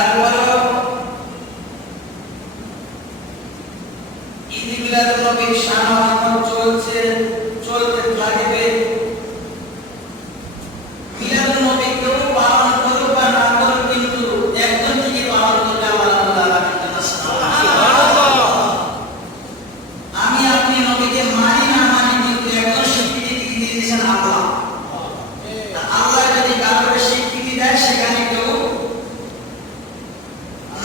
তারপরেও ঈদ মিলাদুন নবীর শান চলতে থাকবে। মিলাদুন নবী কেউ পালন করুক বা না করুক, কিন্তু একজন থেকে পালন করলে আমার আল্লাহ রাখবেন না। সুবহানাল্লাহ। আমি আপনি নবীকে মানি না মানি, কিন্তু একজন স্বীকৃতি দিয়ে দিয়েছেন আল্লাহ। আল্লাহ যদি কারোর স্বীকৃতি দেয়, সেখানে কেউ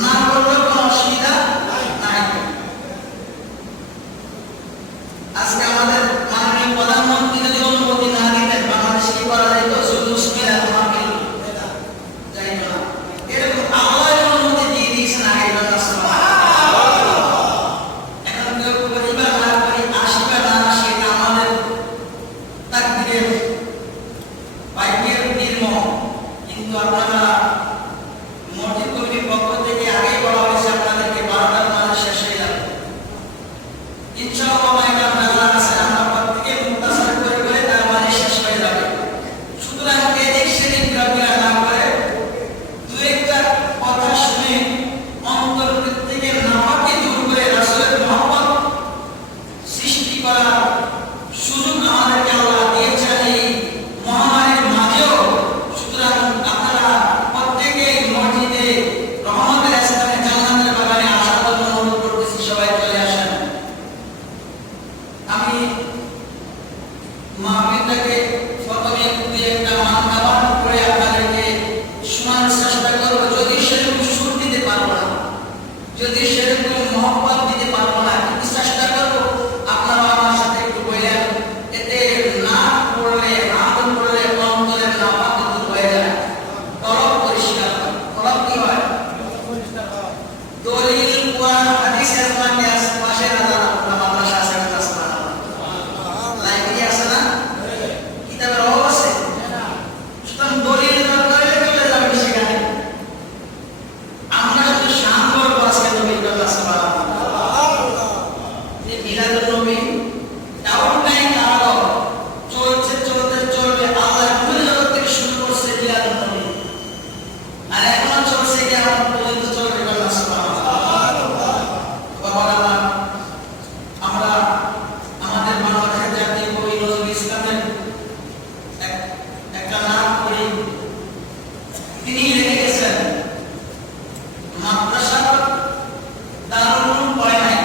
না করলেও কোনো অসুবিধা নাই। আজকে আমাদের মাননীয় প্রধানমন্ত্রী যদি অনুমতি না দিতেন, বাংলাদেশে কি করা যেত? জুলুস মিলাদ মাহফিল যাইত না। এরকম আল্লাহ অনুমতি দিয়ে দিয়েছেন আগে। এখন কেউ পরিবার না করি, আসিবা না আসি, এটা আমাদের তাকদীরের ভাগ্যের নির্মম। কিন্তু আপনারা মসজিদ কমিটির পক্ষ থেকে আগেই বলা হয়েছে আপনাদেরকে 12টার মাঝে শেষ হয়ে যাবে ইনশাআল্লাহ। আল্লাহ কাছে আমরা প্রত্যেকে মুক্তাসার করে তার মাঝে শেষ হয়ে যাবে। সুতরাং এদিক সেদিক ঘোরাফেরা না করে দু একটা কথা শুনে অন্তর থেকে নাফাকে দূর করে রাসূলের মহব্বত সৃষ্টি করার সুযোগ আমাদেরকে আল্লাহ দিয়েছেন এই মহামারীর মাঝেও। সুতরাং আপনারা প্রত্যেকে মসজিদে রহমতের স্থানে জান্নাতের বাগানে আসার জন্য অনুরোধ করতেছি, সবাই চলে আসেন। আমি মাহফিলটাকে প্রথমে দুই একটা মান গান করে আপনাদেরকে শোনার চেষ্টা করব। যদি সেরকম সুর দিতে পারবো না, যদি সেরকম মহব্বত দিতে পারবো না, কিন্তু চেষ্টা করবো আপনারা আমার সাথে একটু বললেন। এতে না পড়লে আমল করলে অন্তরের নাপাক দূর হয়ে যায়, কলব পরিষ্কার হয়। কলব কি হয়? দলিল কোরআন হাদিসের মানে পাশে না মাদ্রাসা আছে না, লাইব্রেরি আছে না, কিতাবের অভাব আছে। সুতরাং দলিল দরকার হলে চলে যাবে সেখানে। আমরা শুধু শান করবো আজকে নবীর কথা। সুবহানাল্লাহ। এই মিলাদুন নবী ডাউন টাইম আলো চলতে আল্লাহ নূর জগৎ থেকে শুরু করছে মিলাদুন নবী, আর এখনো চলছে, কিয়ামত পর্যন্ত চলবে। সুবহানাল্লাহ। বাবা, আমরা আমাদের বাংলাদেশের জাতীয় কবি নজরুল ইসলামের একটা নাম করি। তিনি লিখে গেছেন, মাদ্রাসা দারুল উলুম পড়ে নাই,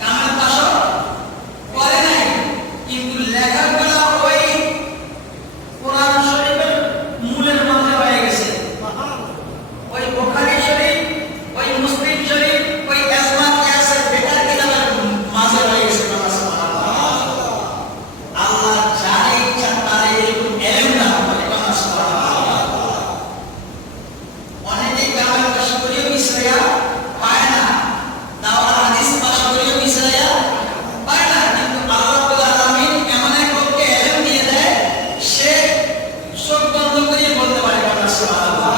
কামের তাসও পড়ে নাই, কিন্তু লেখাগুলো ওই কোরআন শরীফের মূলের মধ্যে হয়ে গেছে। ওই বুখারী শরীফ, ওই মুসলিম শরীফ, ওই ইসমা কিয়াসের বেকার কিতাবের মাঝে হয়ে গেছে। আল্লাহ যারে ইচ্ছা তারে এরকম এলেম দান করে। অনেকেই কামের পাশা করিও মিশরাইয়া পায় না, দাওরা হাদিস পাশা করিও মিশরাইয়া পায় না, কিন্তু আল্লাহ রাব্বুল আলামিন এমন এক লোককে এলেম দিয়ে দেয়, সে চোখ বন্ধ করে বলতে পারে সুবহানাল্লাহ।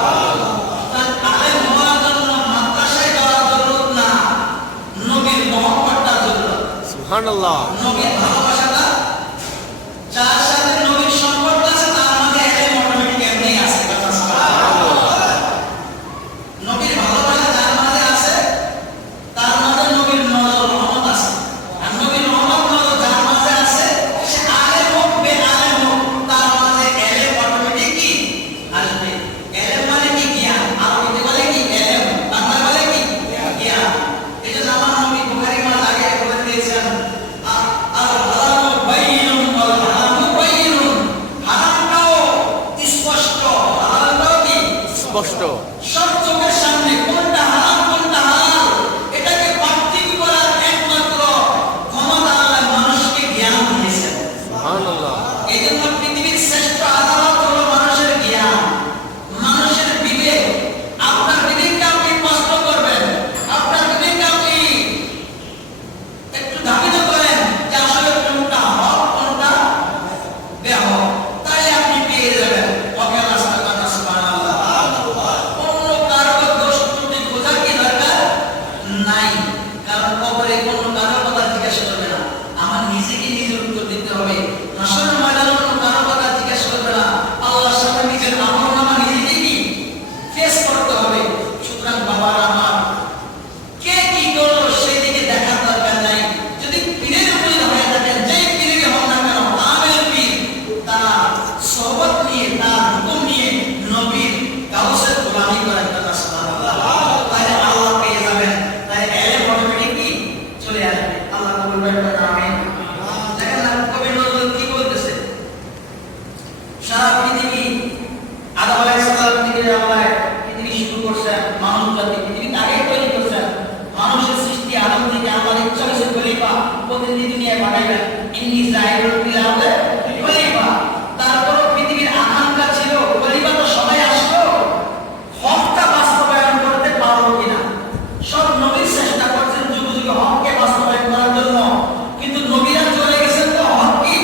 তার আলেম হওয়ার জন্য মাদ্রাসায় যাওয়ার জরুরত না, নবীর মহব্বতটা জরুরত। সুবহানাল্লাহ। নবীর ভালোবাসাটা, যার সাথে নবীর সম্পর্ক আছে, তার মধ্যে এলেম অটোমেটিক এমনি আছে। সুবহানাল্লাহ। নবীর ভালোবাসা যার মাঝে আছে, তার মাঝে নবীর নজর রহমত আছে। আর নবীর রহমত নজর যার মাঝে আছে, সে আলেম হোক বেআলেম হোক, তার মাঝে এলেম অটোমেটিক কি আসবে। এলেম মানে কি? জ্ঞান। আরবিতে বলে কি? এলেম। বাংলা বলে কি? জ্ঞান। এই জন্য আমার নবী বুখারী মাস আগে বলে দিয়েছেন, আল মানুষ জাতি পৃথিবীতে আগেই তৈরি করছেন। মানুষের সৃষ্টি আদম থেকে আল্লাহর ইচ্ছা হয়েছে খলিফা প্রতিনিধি দুনিয়ায় পাঠাইবেন। ইন্নী জাইলুল ফিল আরদি খলিফা। তারপর পৃথিবীর আকাঙ্ক্ষা ছিল খলিফা তো সবাই আসলো, হকটা বাস্তবায়ন করতে পারলো কিনা। সব নবী চেষ্টা করছেন যুগ যুগে হককে বাস্তবায়ন করার জন্য, কিন্তু নবীরা চলে গেছেন তো হক কি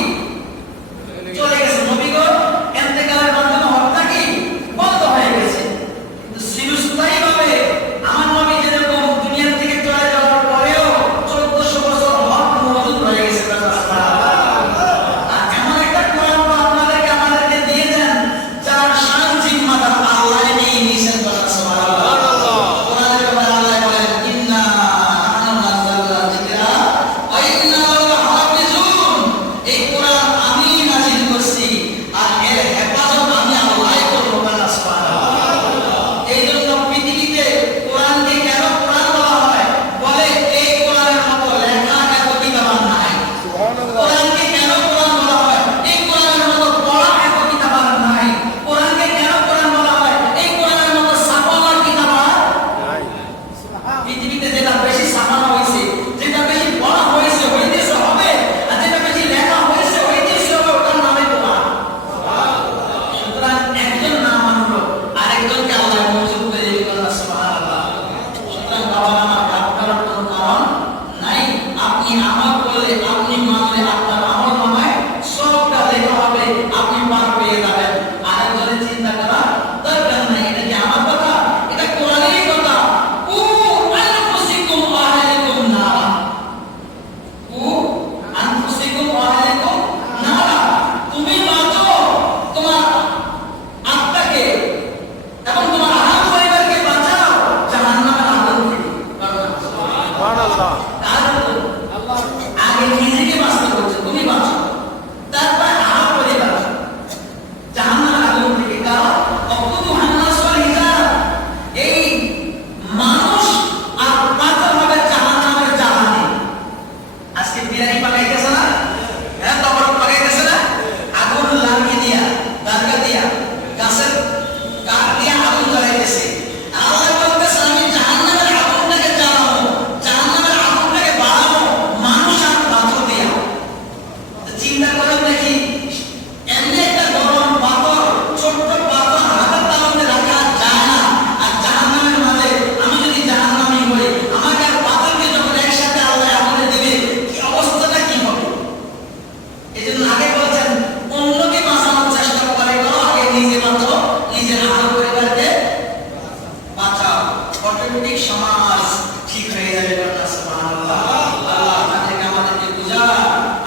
চলে গেছে। নবীগণ ইন্তেকালের মাধ্যমে হকটা কি বন্ধ হয়ে গেছে। কিন্তু চিরস্থায়ীভাবে আমার নবী যেরকম দুনিয়া থেকে চলে যাওয়ার পরেও 1400 বছর হক মজুদ রয়ে গেছে। আর এমন একটা কোরআন আপনাদেরকে আমাদেরকে দিয়ে দেন যার শান জিম্মাদার আল্লাহ নিয়ে নিয়েছেন। সুবহানাল্লাহ। কোরআনের ব্যাপারে আল্লাহ বলেন ইন্না নাহনু নাযালনা যিকরা ওয়া ইন্না লাহু হাফিজুন। এই কোরআন আমি নাযিল করছি আর এর হেফাজত আমি আল্লাহই করব। সুবহানাল্লাহ। এই জন্য পৃথিবীতে কোরআনকে কেন কোরআন বলা হয়? বলে এই কোরআনের মতো লেখা এত কিতাব নাই। কোরআনকে কেন কোরআন বলা হয়? এই কোরআনের মতো পড়া এত কিতাব নাই। কোরআনকে কেন কোরআন বলা হয়? এই কোরআনের মতো ছাপানো কিতাব নাই। পৃথিবীতে যেটা বেশি ছাপানো হয়েছে, যেটা বেশি পড়া হয়েছে, হইতেছে হবে, আর যেটা বেশি লেখা হয়েছে, হইতেছে হবে, ওটার নামই কোরআন। সুতরাং একজন না মানলো আরেকজনকে আল্লাহ মওজুদ করে দিলেন। সুবহানাল্লাহ। সুতরাং বাবা আমার রাগ করার কোনো কারণ নাই। আপনি আমল করলে, আপনি মানলে আপনার আমল নামায় সবটা লেখা হবে, আপনি পার পেয়ে যাবেন। আরেকজনের চিন্তা করা দরকার নাই। এটা কি আমার কথা? এটা কোরআনেরই কথা। কু আনফুসিকুম ওয়া আহলিকুম নারা। কু আনফুসিকুম ওয়া আহলিকুম নারা। তুমি বাঁচো তোমার আত্মাকে এবং তোমার আহল পরিবারকে বাঁচাও জাহান্নামের আগুন থেকে। সুবহানাল্লাহ। আগে নিজেকে বাঁচতে হচ্ছে, তুমি বাঁচো, তারপর আহল পরিবার জাহান্নামের আগুন থেকে। কারণ অকুতুহান নাস ওয়াল হিজারা, এই মানুষ আর পাথর হবে জাহান্নামের জ্বালানি। আজকে বিরিয়ানি পাকাইতেছে না, হ্যাঁ তবরক পাকাইতেছে না, আগুন লাগিয়ে দিয়া দারগা দিয়া গাছের কাঠ দিয়া আগুন জ্বালাইতেছে। আল্লাহ বলতেছে আমি জাহান্নামের আগুনটাকে জ্বালাবো, জাহান্নামের আগুনটাকে বাড়াবো মানুষ আর পাথর দিয়া। তো চিন্তা করেন দেখি, এমনি একটা গরম পাথর, ছোট্ট পাথর হাতের তালুতে রাখা যায় না। আর জাহান্নামের মাঝে আমি যদি জাহান্নামী হই, আমাকে আর পাথরকে যখন একসাথে আল্লাহ আগুনে দিবে, কি অবস্থাটা কি হবে? এই জন্য আগে বলছেন অন্যকে বাঁচানোর চেষ্টা করে করো, আগে নিজে বাঁচো, নিজের আহল পরিবারকে বাঁচাও। অটোমেটিক সমাজ ঠিক হয়ে যাবে। সুবহানাল্লাহ। আল্লাহ আমাদেরকে বুঝা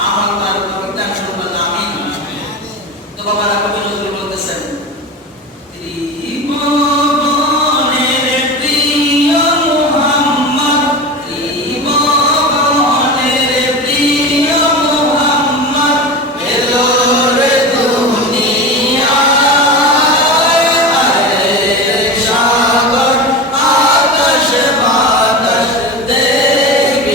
আমল করার তৌফিক দান করুন। আমিন। তো বাবারা কবি নজরুল বলতেছেন ত্রিভুবনের প্রিয় মুহাম্মদ, ত্রিভুবনের প্রিয় মুহাম্মদ এলো রে দুনিয়ায়। সাগর আকাশ বাতাস দেখবি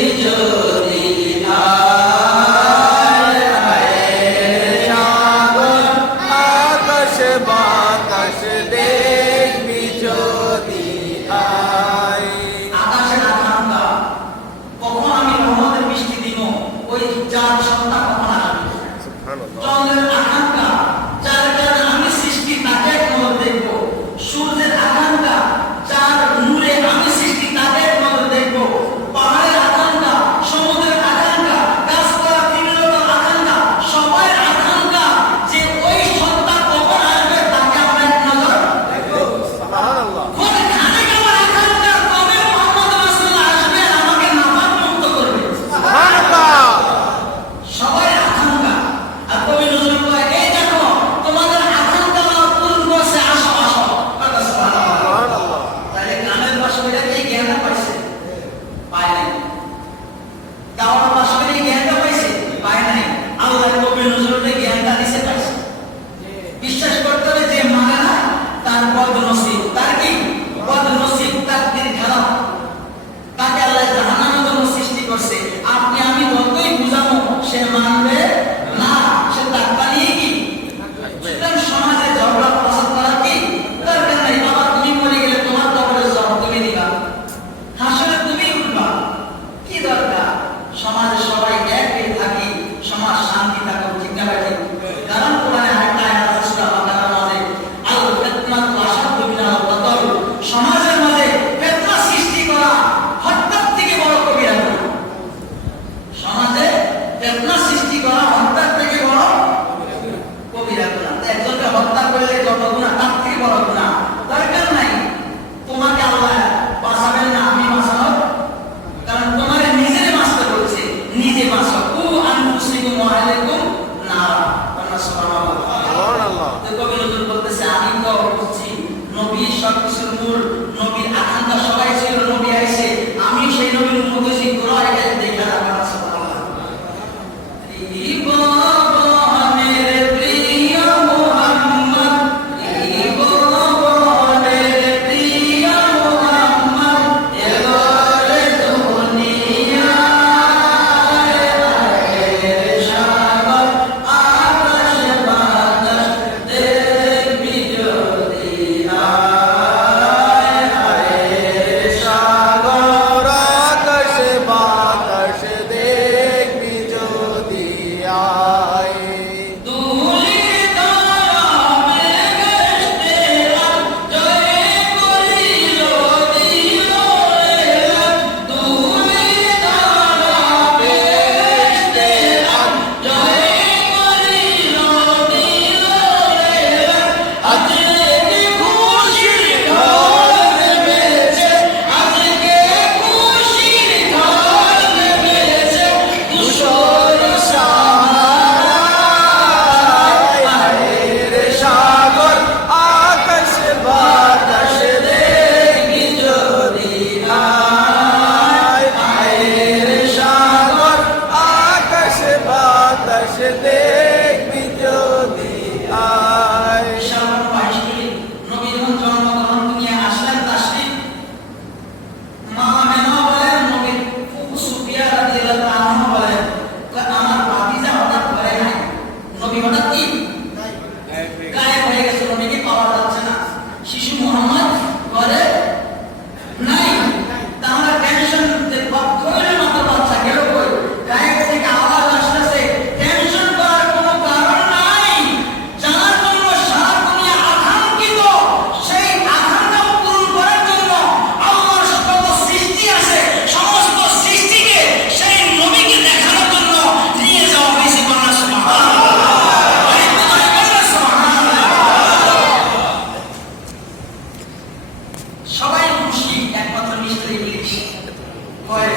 কয়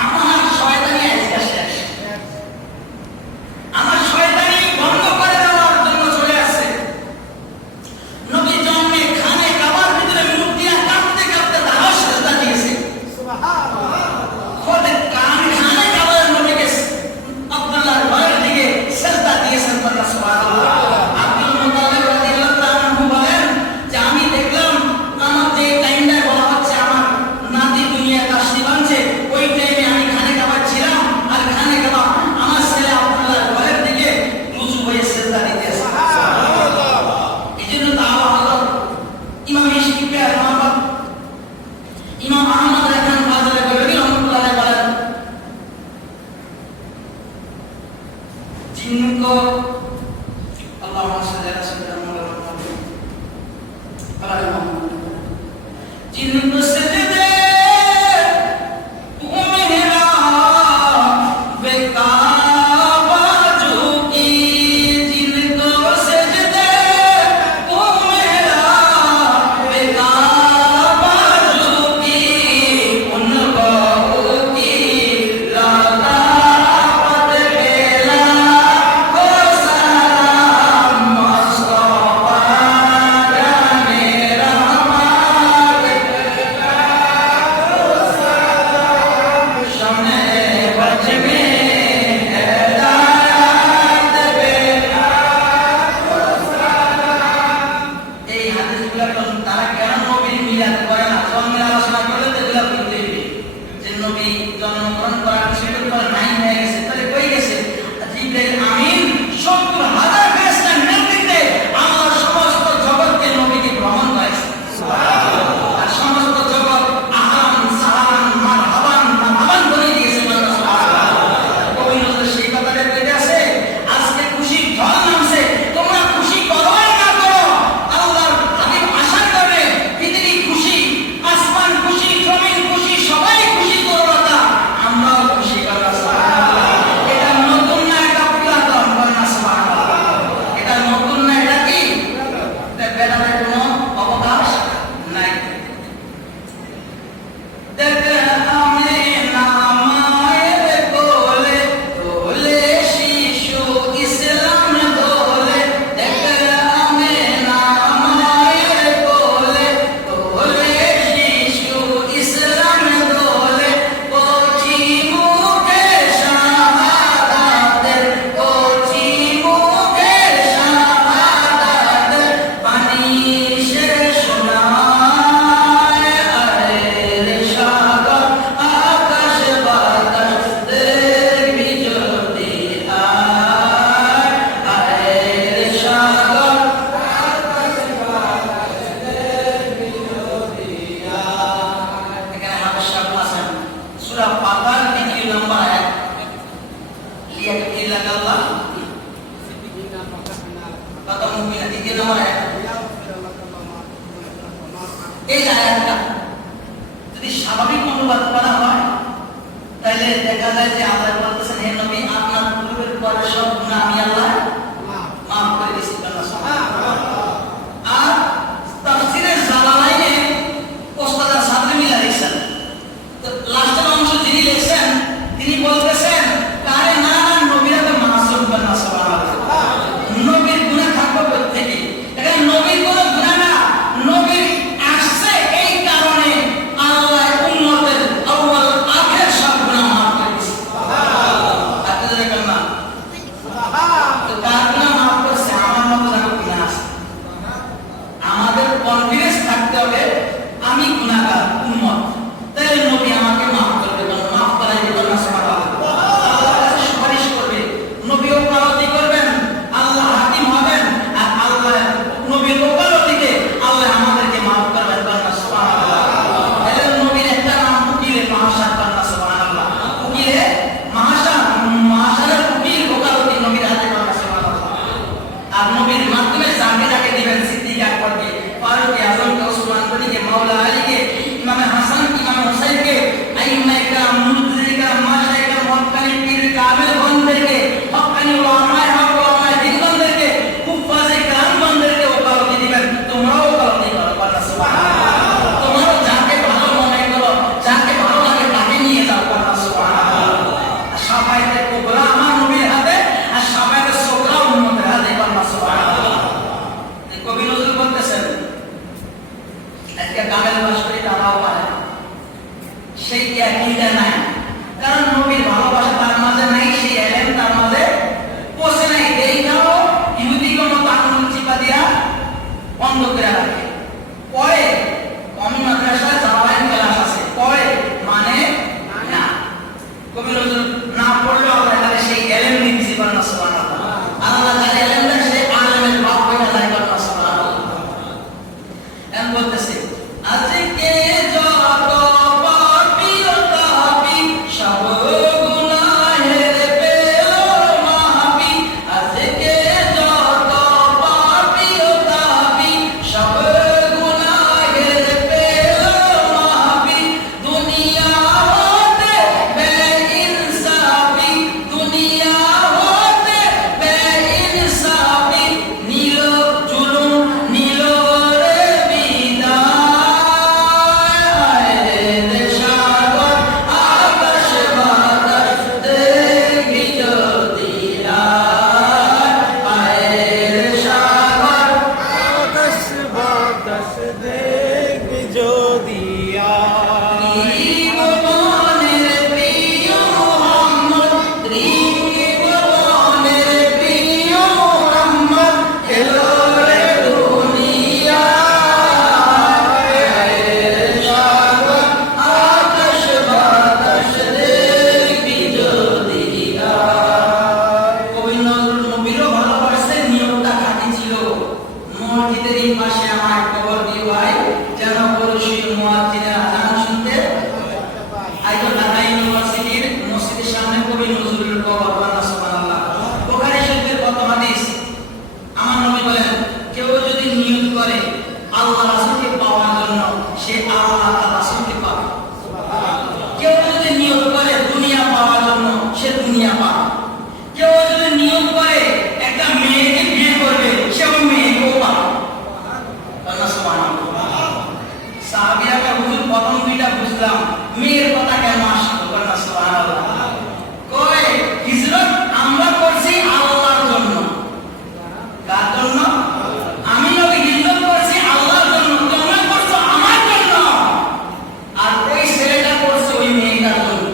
আমার শয়তানি আজকে শেষ, আমার শয়তানি বন্ধ করে দেওয়ার জন্য চলে আসে। নবী জন্মে খানে কাবার ভিতরে মুখ দিয়া কাঁপতে কাঁপতে তাহার সেজদা দিয়েছে। খোদে খানে কাবার নবীকে আব্দুল্লাহর ঘরের দিকে সেজদা দিয়েছেন। সুবহানাল্লাহ। আব্দুল মুতালিব রাদিয়াল্লাহু তাআলা আনহু বলেন যে আমি দেখলাম আমার যে টাইমটা বলা হচ্ছে আমার নাতি দুনিয়াতে আসতে বানছে, ওই টাইমে আমি খানে কাবার ছিলাম, আর খানে কাবা আমার ছেলে আব্দুল্লাহর ঘরের দিকে রুজু হয়ে সেজদা দিতেছে। এজন্য তাআলা হযরত ইমাম ইশফিকে রহমাত ইমাম আহমদ রাহমান বাজারে বলেন রহমাতুল্লাহ বলেন जिनको अल्लाहुम्मा सल्ली अला सय्यिदिना मुहम्मद जिनको सजदे मेरा बेकाबा झुकी, जिनको सजदे मेरा बेकाबा झुकी, उनको की लाता पद बेला को सलाम मुस्तफा जाने रहमत शमने बज में हिदायत बेला को सलाम। এই হাদিসগুলো তারা কেন নবীর মিলাদ করে না? জন্মের আলোচনা করলে তো এগুলো ভুলতে হবে যে নবী জন্মগ্রহণ করার বিষয়টা তো নাই হয়ে গেছে, তাহলে কই গেছে? জিবরাইল আমিন ৭০,০০০ ফেরেশতার নেতৃত্বে আল্লাহর সমস্ত জগৎকে নবীকে গ্রহণ করেছে। সুবহানাল্লাহ। আর সমস্ত জগৎ আহলান সালান মারহাবান মারহাবান বলে দিয়েছে। সুবহানাল্লাহ। কবি নজরুল সেই কথাটা কইতে আছে, আজকে খুশির ঢল নামছে, তোমরা খুশি করো আর না করো, আল্লাহর হাবিব আশা করে পৃথিবী খুশি, আসমান খুশি, জমিন খুশি, সবাই খুশি করো না, আমরাও খুশি করব। সুবহানাল্লাহ। এটা নতুন না, এটা পুরাতন? বলেন না সুবহানাল্লাহ। এটা নতুন না, এটা কি বেদাতের কোনো অবকাশ নাই। দেখ আমি নামায়ের কোলে কোলে শিশু ইসলাম দোলে, দেখ আমি নামায়ের কোলে কোলে শিশু ইসলাম দোলে, কচি মুখে শাহাদাতের কচি মুখে শাহাদাতের পানি শেষ নয়, আরে সাগর আকাশ বাতাস দেখবি যদি আয়, আরে সাগর আকাশ বাতাস দেখবি যদি আয়। এখানে হাফেজ সাহেব আছেন, সূরা ফাতিহার ২ নম্বর আয়াত, লিয়াকফিরাল্লাহ কত মুমিনা ২ নম্বর আয়াত। এই আয়াতটা যদি স্বাভাবিক অনুবাদ করা হয় তাহলে দেখা যায় যে আল্লাহ বলতেছেন, হে নবী আপনার পূর্বের পরে সব গুনাহ আমি আল্লাহ মাফ করে দিয়েছি। আর তাফসীরে জালালাইনে ওস্তাদ সাদরি মিলা লিখছেন, তো লাস্টের অংশ যিনি লিখছেন তিনি বলতেছেন কারে না না নবীরা তো মাসুম বানা। সুবহানাল্লাহ। নবীর গুনাহ থাকবে প্রত্যেকে, এখানে নবীর কোনো গুনাহ না, নবীর আসছে এই কারণে আল্লাহ উম্মতের আউয়াল আখির সব গুনাহ মাফ করে দিয়েছে। সুবহানাল্লাহ। আপনাদের কেমন? সুবহানাল্লাহ। তো কার গুনাহ মাফ করছে? আমার মতো যারা গুনাহ আছে। আমাদের কনফিডেন্স থাকতে হবে আমি গুনাহগার উম্মত, তাহলে নবী আমাকে মাফ করবে, মাফ করাই দিবেন না। সুবহানাল্লাহ। আল্লাহর কাছে সুপারিশ করবে, নবী ওকালতি করবেন, আল্লাহ হাকিম হবেন, আর আল্লাহ নবীর ওকালতিতে আল্লাহ আমাদেরকে মাফ করবেন। না সুবহানাল্লাহ। তাহলে নবীর একটা নাম উকিলে মাহশার। না সুবহানাল্লাহ। উকিলে মাহশার, মাহশারের উকিল ওকালতি নবীর হাতে। না সুবহানাল্লাহ। আর নবীর মাধ্যমে যাকে যাকে দিবেন, সিদ্দিক আকবরকে, ফারুক আজমকে, ওসমান গনিকে, মাওলা আলীকে, ইমাম হাসান, ইমাম হুসাইনকে, আইম্মায়ে কেরাম, মুফতি কেরাম, মাশায়েখ কেরাম, হক্কানি পীর কামেল গণদেরকে, হক্কানি উলামায়ে হক, উলামায়ে দ্বীনগণদেরকে, হুফাজে কেরামগণদেরকে ওকালতি দিবেন। তোমরাও ওকালতি করো। সুবহানাল্লাহ। তোমরাও যাকে ভালো মনে করো, যাকে ভালো লাগে সেই একইটা নাই, কারণ নবীর ভালোবাসা তার মাঝে নাই, সেই এলেম তার মাঝে পৌঁছে নাই। এইটাও ইহুদিগণ আঙুল চিপা দিয়া বন্ধ করে রাখে। পরে কমি মাদ্রাসায় জাওয়াইন ক্লাস আছে, পরে মানে না কবি নজরুল না পড়লেও আমরা তাহলে সেই এলেম নিচ্ছি না। সুবহানাল্লাহ, আল্লাহ যার এলেম দেয় সেই আলেমের বাপ হয়ে যায় না। সুবহানাল্লাহ, এম বলতেছে আজকে যত পাপী ও তাপী সব গুনাহের পেল মাফি, আজকে যত পাপী ও তাপী সব গুনাহের পেল মাফি, দুনিয়া হতে বেইনসাফি, দুনিয়া হতে বেইনসাফি, নীল জুলুম নীল রে বিদায়, রে সাগর আকাশ বাতাস দেখবি যদি আয়, রে সাগর আকাশ বাতাস দেখবি যদি ত্রিভুবনের প্রিয় মুহাম্মদ, ত্রিভুবনের প্রিয় মুহাম্মদ এলো রে দুনিয়ায়, রে সাগর আকাশ বাতাস দেখবি যদি আয়। কবি নজরুল নবীরও ভালোবাসতেন, নিয়মটা খাঁটি ছিল। মসজিদের এই পাশে আমার কবর দিয়ে ভাই যেন পুরুষের মুয়াজ্জিনের আযান শুনতে আইতো। ঢাকা ইউনিভার্সিটির মসজিদের সামনে কবি নজরুলের কবর। সুবহানাল্লাহ, বুখারী শরীফের কত হাদিস। আমার নবী বলেন, কেউ যদি নিয়ত করে আল্লাহ রাসূলকে পাওয়ার জন্য, সে আল্লাহ তাআলা রাসূলকে পাবে। কেউ যদি নিয়ত করে দুনিয়া পাওয়ার জন্য, সে দুনিয়া পাবে। কেউ যদি নিয়ত করে একটা মেয়েকে বিয়ে করবে, সে ওই মেয়েকেও পাবে। সুবহানাল্লাহ, সাহাবীরা হুজুর প্রথম দুইটা বুঝলাম, মেয়ের কথা কেন আসলো? সুবহানাল্লাহ, কয় হিজরত আমরা করছি আল্লাহর জন্য। কার জন্য? আমি নবী হিজরত করছি আল্লাহর জন্য, তোমরা করছো আমার জন্য। আর ওই ছেলেটা করছে ওই মেয়েটার জন্য।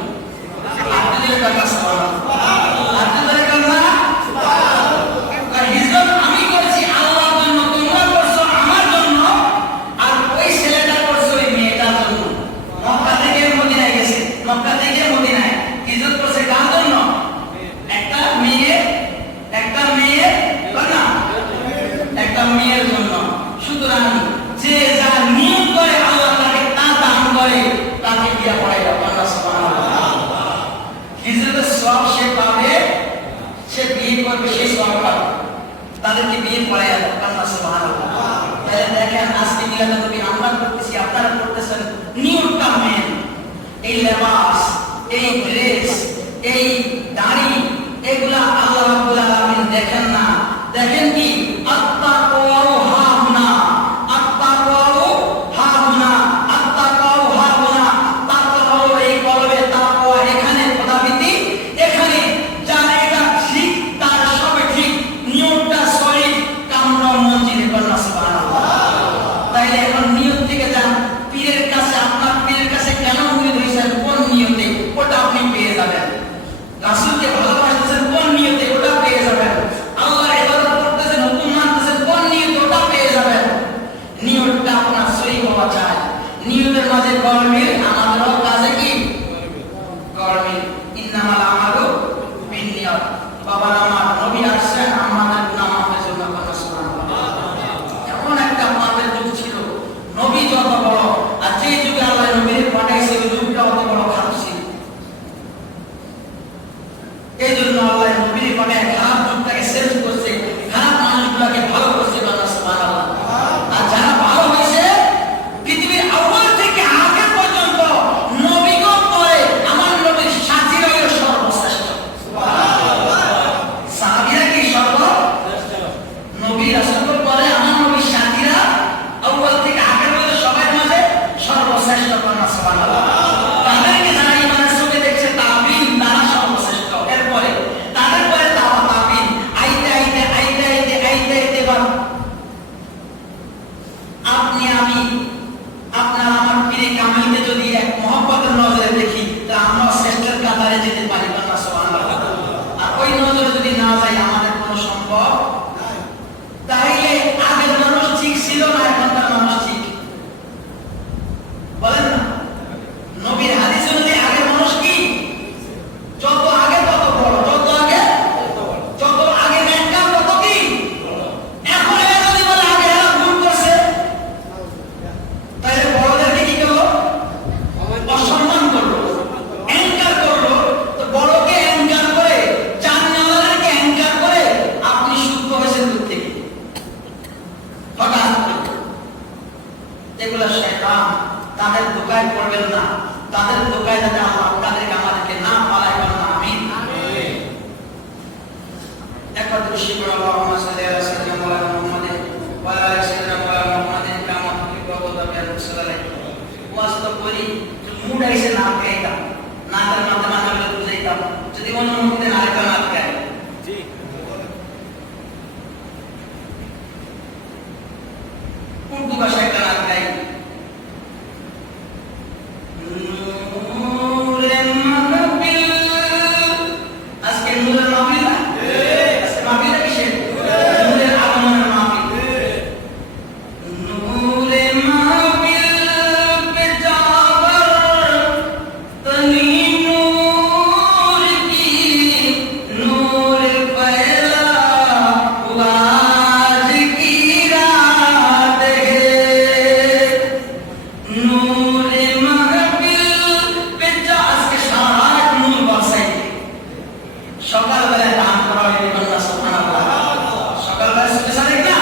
আপনাদের কথা সুবহানাল্লাহ, আপনাদের কথা সুবহানাল্লাহ। হিজরত আমি করছি আল্লাহর জন্য, তোমরা করছো আমার জন্য। আর ওই ছেলেটা করছে ওই মেয়েটার জন্য। মক্কা থেকে মদিনায় গেছে, মক্কা থেকে মদিনায় হিজরত করছে কার জন্য? একটা মেয়ে, একটা মেয়ে না, একটা মেয়ের জন্য। সুতরাং যে যা নিয়ত করে আল্লাহ তাকে তা দান করে, তাকে বিয়ে পড়াইল। সুবহানাল্লাহ, হিজরতের সওয়াব সে পাবে, সে বিয়ে করবে, সেই সওয়াব পাবে। তাদেরকে বিয়ে পড়াইল। সুবহানাল্লাহ, তাহলে দেখেন আজকে মিলাদুন নবী আমরা করতেছি, আপনারা করতেছেন, নিয়তটা মেন। এই লেবাস, এই ড্রেস, এই দাড়ি, এগুলা আল্লাহ রাব্বুল আলামিন দেখেন না। দেখেন কি আত্তাকওয়াউ হাহুনা, আত্তাকওয়াউ হাহুনা, আত্তাকওয়াউ হাহুনা। তাকওয়া হলো এই কলবে, তাকওয়া এখানে, খোদাভীতি এখানে। যার এটা ঠিক তার সব ঠিক, নিয়তটা সঠিক, কামনা মসজিদে কন্যা। সুবহানাল্লাহ, তাইলে এখন নিয়ত থেকে যান পীরের কাছে। আপনার পীরের কাছে কেন মুরিদ হইছেন? কোন নিয়তে? ওটা আপনি পেয়ে যাবেন। রাসূলকে ভালোবাসতেছেন কোন নিয়তে? ওটা পেয়ে যাবেন। আল্লাহর ইবাদত করতেছেন, হুকুম মানতেছেন কোন নিয়তে? ওটা পেয়ে যাবেন। নিয়তটা আপনার সহি হওয়া চাই। নিয়তের মাঝে গরমিল, আমাদেরও কাজে কি গরমিল। ইন্নামাল আমালু বিন্নিয়াত। বাবা আমার নবী আসছেন আমাদের গুনাহ মাফের জন্য। সুবহানাল্লাহ, এমন একটা পাপের যুগ ছিল, নবী যত বড়, আর যে যুগে আল্লাহ নবীকে পাঠাইছে ওই যুগটা অত বড় খারাপ ছিল। এই জন্য আল্লাহ নবীর পাঠায় খারাপ যুগটাকে শেষ করছে, খারাপ মানুষগুলোকে ভালো করছে। সুবহানাল্লাহ, আর যারা ভালো হয়েছে পৃথিবীর আউয়াল থেকে আগে পর্যন্ত নবীগণ পরে আমার নবীর সাথীরা হলো সর্বশ্রেষ্ঠ। সুবহানাল্লাহ, সাহাবীরা কি সর্বশ্রেষ্ঠ? নবী রাসূলের পরে আমার নবীর সাথীরা আউয়াল থেকে আগে পর্যন্ত সবার মাঝে সর্বশ্রেষ্ঠ। সুবহানাল্লাহ, তাদেরকে যারা ইমানের চোখে দেখছে তাবিঈন, তারা সর্বশ্রেষ্ঠ। এরপরে তাদের পরে তাবিঈন, আইতে আইতে আইতে আইতে আইতে আইতে আপনি আমি আপনার আমার পীরে কামিলকে যদি এক মহব্বতের নজরে ধোকায় পড়বেন না, তাদের ধোকায় যাতে আল্লাহ আপনাদেরকে আমাদেরকে না পালায় বলেন আমিন। একবার খুশি করে আল্লাহুম্মা সাল্লি আলা সাইয়্যিদিনা মুহাম্মাদিন ওয়া আলা আলি সাইয়্যিদিনা মুহাম্মাদিন কামা তুহিব্বু ওয়া তুহিব্বু সাল্লাল্লাহু ওয়াসতা করি মুড আইসে না খাইতাম, না তার মাধ্যমে আমরা বুঝাইতাম যদি অনুমতি না আরেকটা না খায় জি উর্দু ভাষায় একটা নাম গাই আজকে নূরের মাহফিল না আজকে মাহফিলটা কিসের নূরের আগমনের মাহফিল নূরে মাহফিল পে জাবর তনি নূর কি নূর ফैला हुआ आज की रात है नूरे महफिल पे আজকে সারা রাত নূর বর্ষায় সকালবেলা দান করা হয় আল্লাহ সুবহানাল্লাহ সকালবেলা স্পেশাল একটা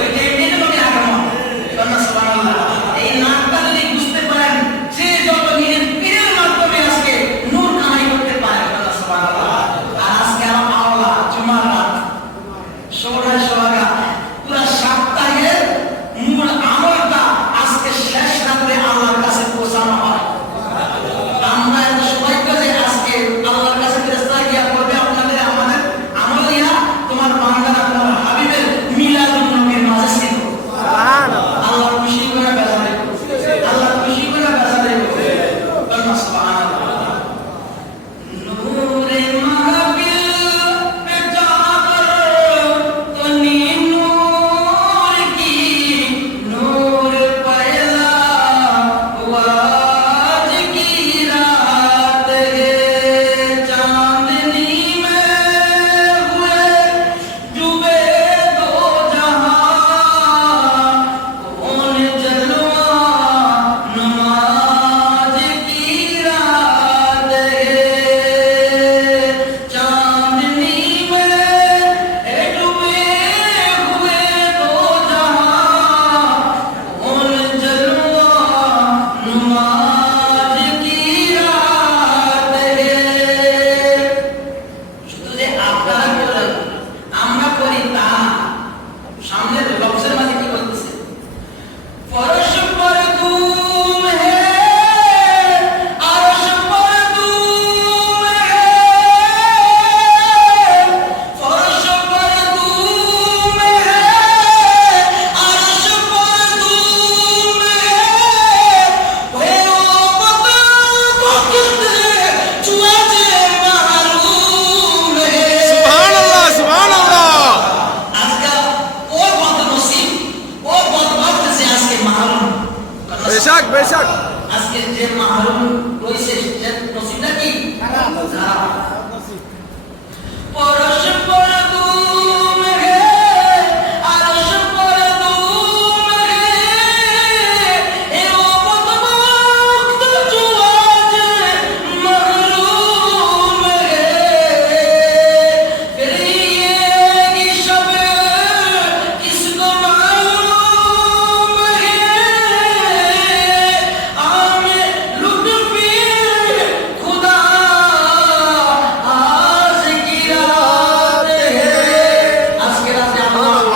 ওই টাইমে লোকে আগমন আল্লাহ সুবহানাল্লাহ এই নামটা যদি বুঝতে পারেন যে যত নিজের পীরের মাধ্যমে আজকে নূর কামাই করতে পারে আল্লাহ সুবহানাল্লাহ। আর আজকে আমার আওলা জুমার রাত সোহাগা পুরো সপ্তাহের মূল আমলটা আজকে শেষ রাতে আল্লাহর কাছে পৌঁছানো হয়। আমরা এত সৌভাগ্য যে আজকে আল্লাহর কাছে ফেরেশতা গিয়া বলবে আপনাদের আমাদের আমলিয়া তোমার বান্দারা তোমার হাবিবের মিলাদুন নবীর মাঝে ছিল সুবহানাল্লাহ। আল্লাহ খুশি করে বেজারে আল্লাহ খুশি করে বেজারে আল্লাহ সুবহানাল্লাহ। নূরে মাহফিল পে জাবর তনি নূর কি নূর ফैला हुआ आज की रात है चांदनी में हुए डूबे दो जहां कौन जलवा नमाज की रात है चांदनी में डूबे हुए दो जहां कौन जलवा नमाज की रात है শুধু যে আপনারা করেন আমরা করি তা না। সামনে লফজের মাঝে কি বলতেছে फर्श पर तुम है अर्श पर तुम है फर्श पर तुम है अर्श पर तुम है वे ओ वक्त छुआ जे मालूम है সুবহানাল্লাহ সুবহানাল্লাহ আজকে ও বদনসিব ও বদবখত যে আজকে মাহরুম বেশক বেশক আজকে যে মাহরুম রয়েছে সে নসিবটা কি খারাপ পরশ পর তুম হে আরশ পর তুম হে এ ও বদবখত जो आज महरूम है फिर ये शब किसको मालूम है आमे लुत्फी खुदा आज की रात है আজকে রাতে আল্লাহ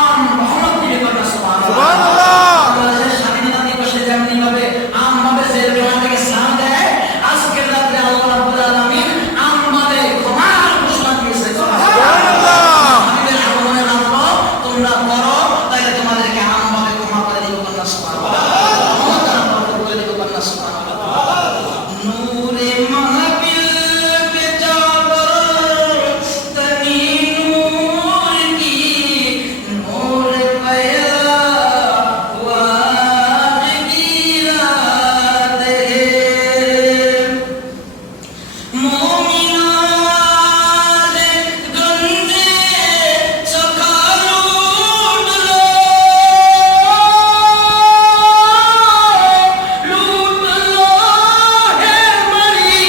আম রহমত দিবে করবে সুবহানাল্লাহ। বাংলাদেশের স্বাধীনতা দিবসে যেমনি ভাবে আমভাবে যে আমাদেরকে সালাম দেয় আজকে রাতে আল্লাহ রাব্বুল আলামিন আমভাবে ক্ষমার ঘোষণা দিয়েছে সুবহানাল্লাহ। হাবিবের আগমনের রাত তোমরা করো তাইলে তোমাদেরকে আমভাবে ক্ষমা করে দিব আল্লাহ সুবহানাল্লাহ। রহমত আমভাবে করে দিব আল্লাহ সুবহানাল্লাহ। নূরে মাহফিল পে জাবর তনি নূর কি নূর ফैला हुआ आज की रात है मोमिनाज गंजे सखा लूट लो है मरी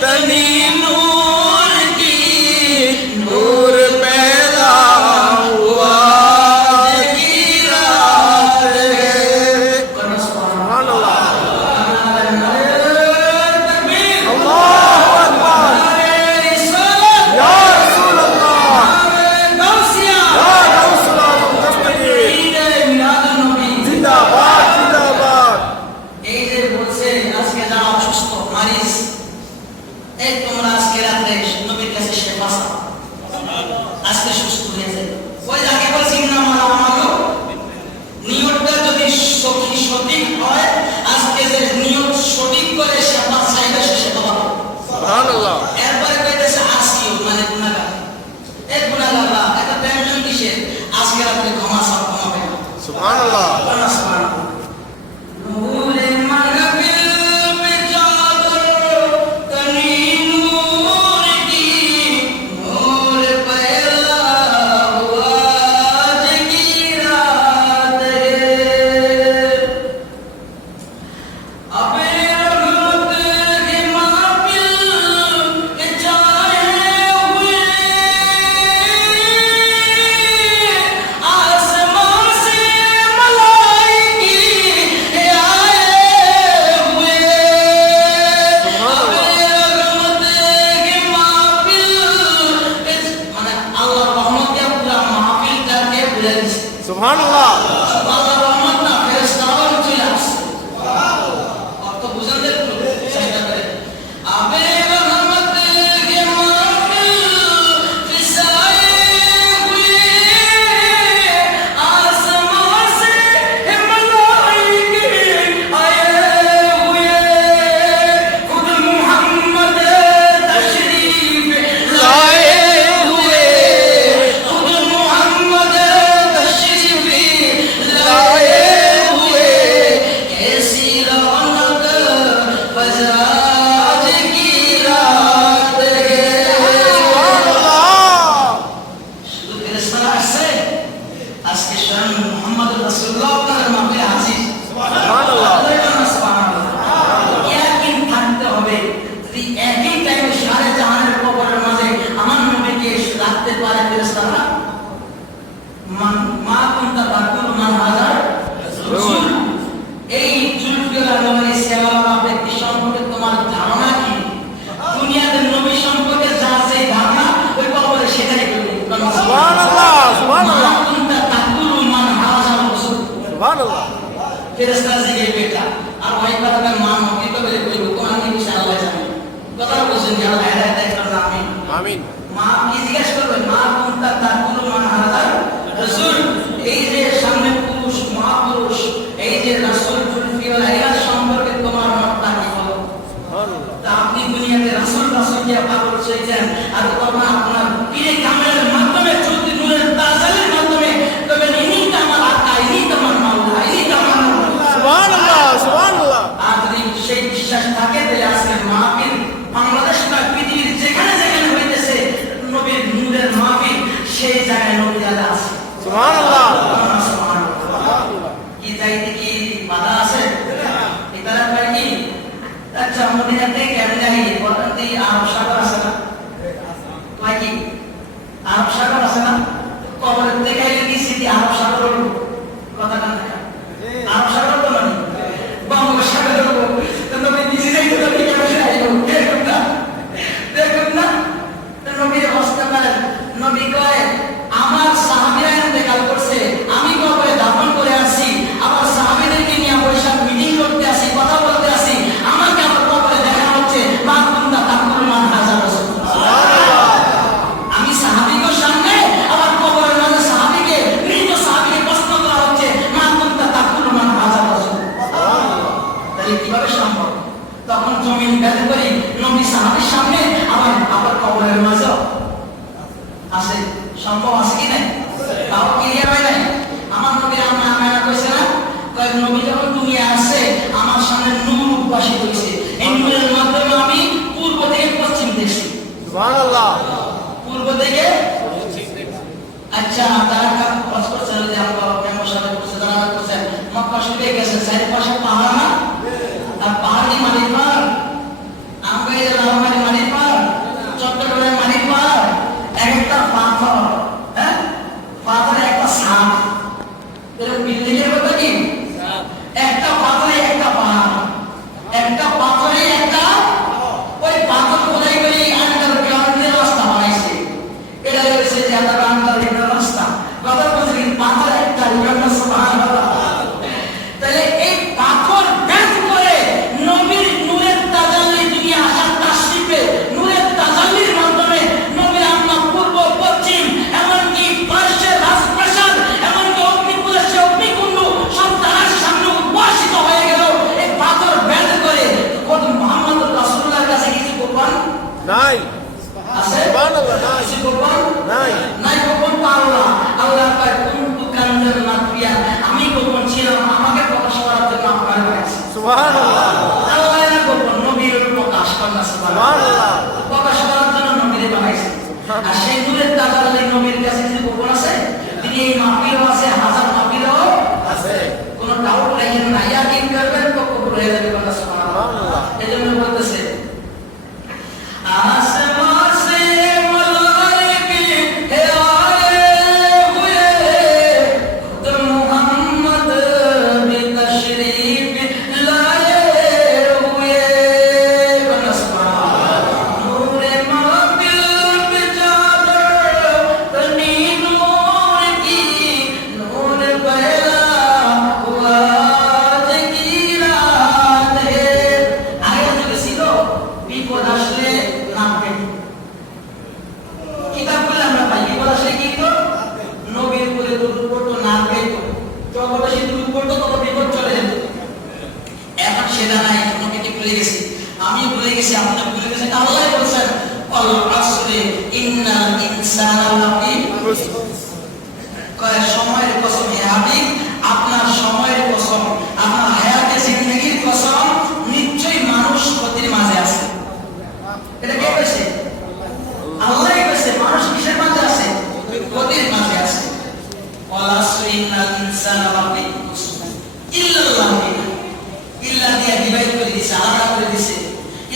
तनी नूर की नूर पैदा हुआ की रात है। सुभान अल्लाह। अल्लाहु अकबर। या रसूल अल्लाह। या गौसल आजम दस्तगीर। जिंदाबाद जिंदाबाद। এই যে বলছে আজকে যারা অসুস্থ মারিজ, এই তোমরা আজকে রাতে নবীর কাছে শেফা চাও, আজকে সুস্থ হয়ে যায়। ওই যাকে বলছি না মানো নিয়তটা যদি সঠিক হয়, আজকে যে নিয়ত সঠিক করে শেফা চাইবে সে শেফা পাবে। सुभान अल्लाह। এরপরে কইতেছে আজকেও মানে গুনাহগার, এই গুনাহগাররা এত টেনশন কিসে? আজকে রাতে ক্ষমা চাও, ক্ষমা পাবে। सुभान अल्लाह। নূরে মাহফিল মে চাদর তনি নূর কি নূর পয়লা হুয়া আজ কি রাত है अबे रहमत की महफिल के जाए हुए आसमान से मलाइके आए हुए अबे रहमत की महफिल মানে আল্লাহর রহমত দিয়ে পুরো মাহফিলটাকে ভরে দিয়েছে। सुभान अल्लाह। আল্লাহর রহমত না ফেরেশতারাও চলে আসছে। অর্থ বুঝেন দেখুন সেটা করে আবে রহমত কে মাহফিল ফিসায়ে হুয়ে আসমান সে মলাইকে আয়ে হুয়ে খুদ মুহাম্মদ তশरीफ लाए हुए खुद मुहम्मद तशरीफ लाए हुए ऐसी रौनक बजाज की रात है। सुभान अल्लाह। শুধু ফেরেশতারা আসছে, আজকে স্বয়ং মুহাম্মদ রাসূলুল্লাহ আপনাদের মাঝে হাজির। सुभान अल्लाह। ইয়াকিন থাকতে হবে, যদি একই টাইমে সারে জাহানের কবরের মাঝে আমার নবীকে রাখতে পারে ফেরেশতারা, মা কুনতা তাকুল মান হাজার রাসূল। এই জুলফিকার আলমের সেবা ব্যক্তি সম্পর্কে তোমার ধারণা কি? দুনিয়াতে নবী সম্পর্কে যা আছে ধারণা ওই কবরে সেটাই করবে। सुभान अल्लाह। सुभान মা अल्लाह। কুনতা তাকুল মান হাজার রাসূল। सुभान अल्लाह। ফেরেশতারা জিজ্ঞেস বেটা আর ওই কথাটা মা নবী তো বলে কইব কোন আমি কিছু আল্লাহ জানে। কথা বলছেন যে আল্লাহ হেদায়েত দেয় কারণ আমি आमीन। মা কি জিজ্ঞেস করবে? মা কুনতা তাকুল মান হাজার রাসূল। এই যে সামনে পুরুষ মহাপুরুষ, এই যে রাসূল জুলফিকার এরা সম্পর্কে তোমার মতটা কি বলো? सुभान अल्लाह। তা আপনি দুনিয়াতে রাসূল রাসূল দিয়ে পাগল হয়েছেন, আর তখন আপনার পীরে কামেলের মাধ্যমে চলতি নূরের তাজালের মাধ্যমে তবে ইনি তো আমার আকা, ইনি তো আমার মাওলা, ইনি তো আমার মাওলা। सुभान अल्लाह। सुभान अल्लाह। আর যদি সেই বিশ্বাস থাকে তাহলে আজকে মাহফিল বাংলাদেশ বা পৃথিবীর যেখানে যেখানে হইতেছে নবীর নূরের মাহফিল, সেই জায়গায় নবী দাদা আছে। सुभान अल्लाह। কি যাইতে কি বাধা আছে? এটার ব্যাপারে কি? আচ্ছা মদিনাতে কেমন যাই বলেন তো? আরব সাগর আছে না? কয় কি আরব সাগর আছে না? কবরের থেকে কি স্মৃতি আরব সাগর হলো? কথাটা না আরব সাগর তো মানে বঙ্গোপসাগর হলো। তো নবী নিজে যাইতে নবী কেমন যাইবো? দেখুন না তো নবী হস্ত করেন। নবী কয় আমার সাহাবীরা ইন্তেকাল করছে, আমি কবরে দাফন করে আসি, আবার সাহাবীদেরকে নিয়ে বসে মিটিং করতে আসি, কথা বলতে আসি, আমাকে আবার কবরে দেখা হচ্ছে মা কুনতা তাকুল মান হাজার রাসূল। আমি সাহাবীদের সামনে আবার কবরের মাঝে সাহাবীকে মৃত সাহাবীকে প্রশ্ন করা হচ্ছে মা কুনতা তাকুল মান হাজার রাসূল। তাহলে কিভাবে সম্ভব? তখন জমিন বের করি নবী সাহাবীর সামনে আবার কবরের মাঝে আছে, সম্ভব আছে কি নাই? তাও ক্লিয়ার হয় নাই। আমার নবী আমরা কইছে না কয় নবী যখন দুনিয়া আসছে আমার সামনে নূর উদ্ভাসিত হইছে, এই নূরের মাধ্যমে আমি পূর্ব থেকে পশ্চিম দেখছি। सुभान अल्लाह। পূর্ব থেকে আচ্ছা তারা কাজ করছে যে আমরা মেম্বার সাহেব করছে, তারা করছে মক্কা শরীফে গেছে, চারপাশে পাহাড় না সুবহানাল্লাহ। প্রকাশ করার জন্য নবীরে বানাইছে। আর সেই নূরের তাজাল্লি নবীর কাছে যদি গোপন আছে, তিনি এই মাহফিলও আছে, হাজার মাহফিলও আছে। কোনো ডাউট রাখেন না, ইয়াকিন করবেন তো কবুল হয়ে যাবে। সুবহানাল্লাহ। এজন্য বলতেছে আসমান সে মলাইকে হে আয়ে হুয়ে খুদ মুহাম্মদ বি তশরিফ লায়ে হুয়ে। সুবহানাল্লাহ। নূরে মাহফিল पे चादर तनी नूर की नूर पहला हुआ आज की रात है। आगे जो ছিল বিপদ আসলে নাম পেত, কিতাব বলে আমরা পাই বিপদ আসলে কি তো নবীর উপরে দরুদ পড়তো, নাম পেত, যত বেশি দরুদ পড়তো তত বিপদ চলে যেত। এখন সেটা নাই, নবীকে ভুলে গেছি, আমি ভুলে গেছি, আপনি ভুলে গেছেন। আল্লাহ বলেছেন আল আসরে ইন্নাল ইনসানা লাফি কয় সময়ের কসম হে হাবিব, আপনার সময়ের কসম, আপনার হায়াতে জিন্দেগীর কসম, নিশ্চয়ই মানুষ ক্ষতির মাঝে আছে। এটা কে কইছে? আল্লাহই কইছে। মানুষ কিসের মাঝে আছে? ক্ষতির মাঝে আছে। ওয়াল আসরি ইন্নাল ইনসানা লাফি ইল্লাল্লাযিনা, ইল্লা দিয়া ডিভাইড করে দিছে, আলাদা করে দিছে।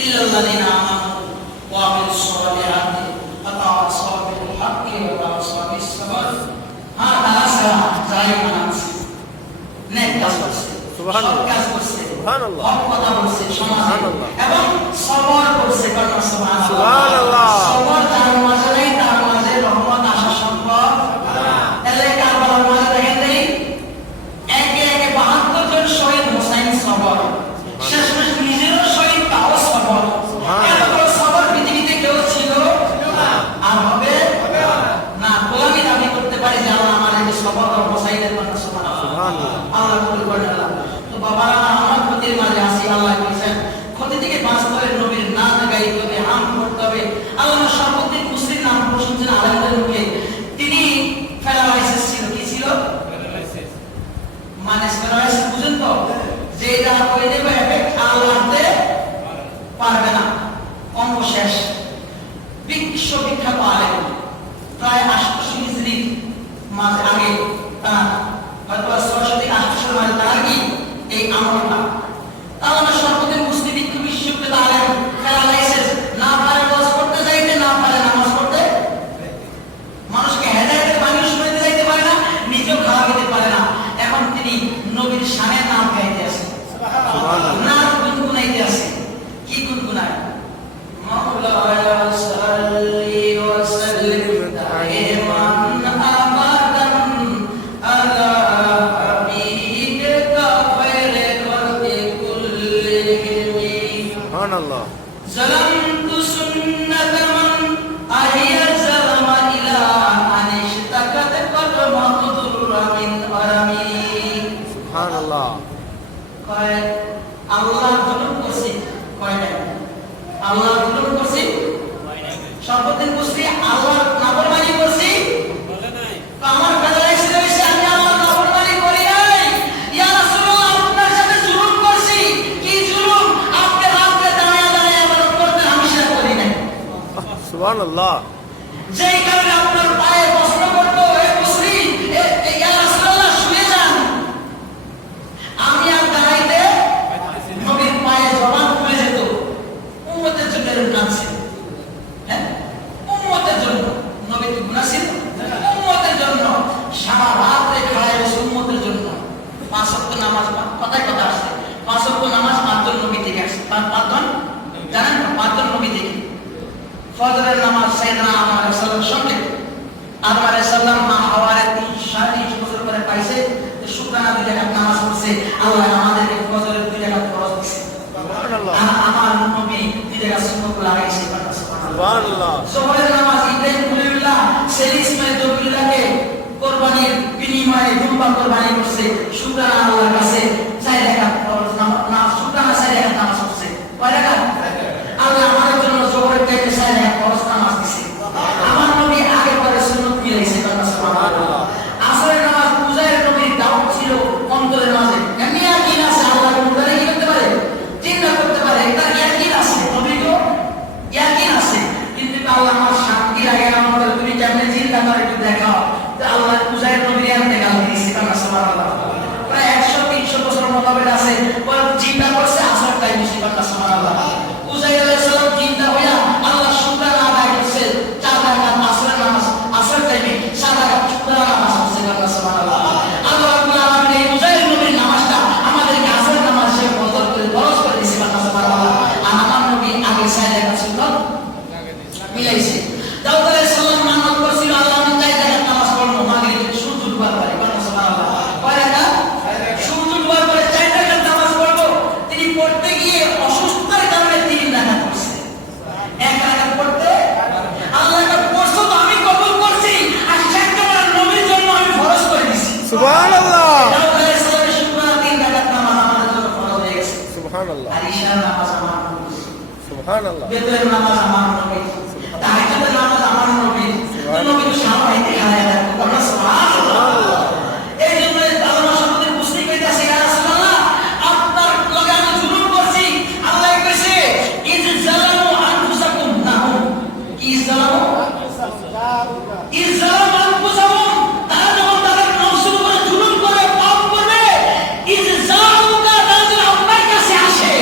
ইল্লাল্লাযিনা আমানু ওয়া আমিলুস সালিহাতি ওয়া তাওয়াসাউ বিল হাক্কি ওয়া তাওয়াসাউ বিস সাবর। হ্যাঁ, তারা ছাড়া যারা ঈমান আনছে, নেক কাজ করছে, সুবহানাল্লাহ। সৎ কাজ করছে, সুবহানাল্লাহ। হক কথা বলছে সমাজে, সুবহানাল্লাহ। এবং সবর করছে। কন্যা সুবহানাল্লাহ। সুবহানাল্লাহ। সবর যার মাঝে নেই তার মাঝে রহমত আসা সম্ভব না। তাহলে কারবালার মাঝে দেখেন নেই একে একে ৭২ জন শহীদ, হোসাইন সবর, শেষমেশ নিজেরও শহীদ, তাও সবর। এত বড় সবর পৃথিবীতে কেউ ছিল আর হবে না। গোলামি দাবি করতে পারি যে আল্লাহ আমার এই সবর ও হোসাইনের কথা সুবহানাল্লাহ, আল্লাহ কবুল করে না। তো বাবারা, আমরা ক্ষতির মাঝে আছি। আল্লাহ বলেছেন ক্ষতি থেকে বাঁচতে হলে নবীর নাম গাইতে হবে, হাম করতে হবে। আল্লাহ সর্বদিন মুসলিম নাম প্রশংসা আলেমদের মুখে। তিনি প্যারালাইসিস ছিল। কি ছিল? মানে প্যারালাইসিস বুঝেন তো, যে এটা করে দেবে এফেক্ট আর লাগতে পারবে না, অঙ্গ শেষ। বিশ্ববিখ্যাত আলেম, প্রায় ৮৮০ হিজরির মাঝে আগে, হয়তো ৬০০ থেকে ৮০০ মাঝে তার কি এই আমলটা। তাহলে সর্বদিন মুসলিম বিশ্ববিখ্যাত আলেম, প্যারালাইসিস, না পারে ওয়াজ করতে যাইতে, না পারে নামাজ পড়তে, মানুষকে হেদায়েতের বাণী শুনাইতে যাইতে পারে না, নিজেও খাওয়া খেতে পারে না। এখন তিনি নবীর শানে নাম গাইতে আসেন, নাম গুনগুনাইতে আসেন। কি গুনগুনায়? মাওলানা সাল্লি ওয়া সাল্লিম দাইমান আবাদান আলা হাবিবিকা খায়রে খালকি কুল্লিহিম। সুবহানাল্লাহ। ظلمت سنة من أحيا الظلم إلى أن اشتكت كرمة ضر من أرمي। সুবহানাল্লাহ। কয় আল্লাহ জুলুম করছি, কয় নাই আল্লাহ জুলুম করছি, সর্বদিন করছি, আল্লাহ নাফরমানি করছি, বলে নাই। তো আমার প্যারালাইসিস হইছে, আমি আল্লাহ নাফরমানি করি নাই। ইয়া রাসূলুল্লাহ, আপনার সাথে জুলুম করছি। কি জুলুম? আপনি রাতে দাঁড়ায় দাঁড়ায় ইবাদত করতেন, আমি সেটা করি নাই। সুবহানাল্লাহ। যেই কারণে আপনার পায়ে প্রশ্ন করতো, হে মুসলিম, ইয়া রাসূলুল্লাহ শুয়ে যান। আমি আর দাঁড়াইতে নবীর পায়ে জবান খুলে যেত। উম্মতের জন্য গুনাহ ছিল। হ্যাঁ, উম্মতের জন্য। নবী কি গুনাহ ছিল? উম্মতের জন্য সারা রাত রে খাড়ায় বসে উম্মতের জন্য। ৫ ওয়াক্ত নামাজ, কথায় কথা আসছে, ৫ ওয়াক্ত নামাজ ৫ জন নবী থেকে আসছে। ৫ জন জানেন না? ৫ জন নবী থেকে। ফজরের নামাজ সাইয়েদনা আদম আলাইহিস সালামের সঙ্গে, আদম আলাইহিস সালাম মা হাওয়ারে ৩৩ বছর পরে পাইছে, শুকরানা ২ রাকাত নামাজ পড়ছে। আল্লাহ আমাদেরকে ফজরের ২ রাকাত ফরজ দিয়েছে। সুবহানাল্লাহ। আমার নবী ২ রাকাত সুন্নাত লাগাইছে। সুবহানাল্লাহ। যোহরের নামাজ ইব্রাহিম খলিলুল্লাহ ছেলে ইসমাঈল দৌলুল্লাহকে কোরবানির বিনিময়ে দুম্বা কোরবানি করছে। শুকরানা আল্লাহর কাছে ৪ রাকাত ফরজ নামাজ, শুকরানা ৪ রাকাত নামাজ পড়ছে। কয় রাকাত? আল্লাহ আমাদের জন্য যোহরের চাইতে ৪ রাকাত ফরজ নামাজ দিয়েছে। আমার নবী আগে পরে সুন্নাত মিলাইছে। সুবহানাল্লাহ। আসরের নামাজ পূজার নবীর দাওয়াত ছিল অন্তরের মাঝে। এমনি আর কি আছে? আল্লাহ মুদারে কি করতে পারে? চিন্তা করতে পারে। তার ইয়াকিন আছে নবী তো সুবহানাল্লাহ দাউদ আলাইহিস সালামের শুকরানা 3 রাকাত নামাজ আমাদের জন্য ফরজ হয়ে গেছে। সুবহানাল্লাহ আর ইশার নামাজ আমার নবী, সুবহানাল্লাহ বেতনের নামাজ আমার নবী, তাহাজ্জুদের নামাজ আমার নবী। নবী তো সামনে দেখায় রাখো, বলো সুবহানাল্লাহ। এই জন্য আল্লাহ সম্পর্কে বুঝতে কইতাছে, ইয়া রাসূলুল্লাহ, আপনার লগে আমি জুলুম করছি। আল্লাহ কইছে, ইজ জালামু আনফুসাকুম, নাহু ইজ জালামু আনফুসাকুম, তারা যখন তাদের নফসের উপরে জুলুম করে, পাপ করবে, ইজ জালামুকা, তারা যখন আপনার কাছে আসে,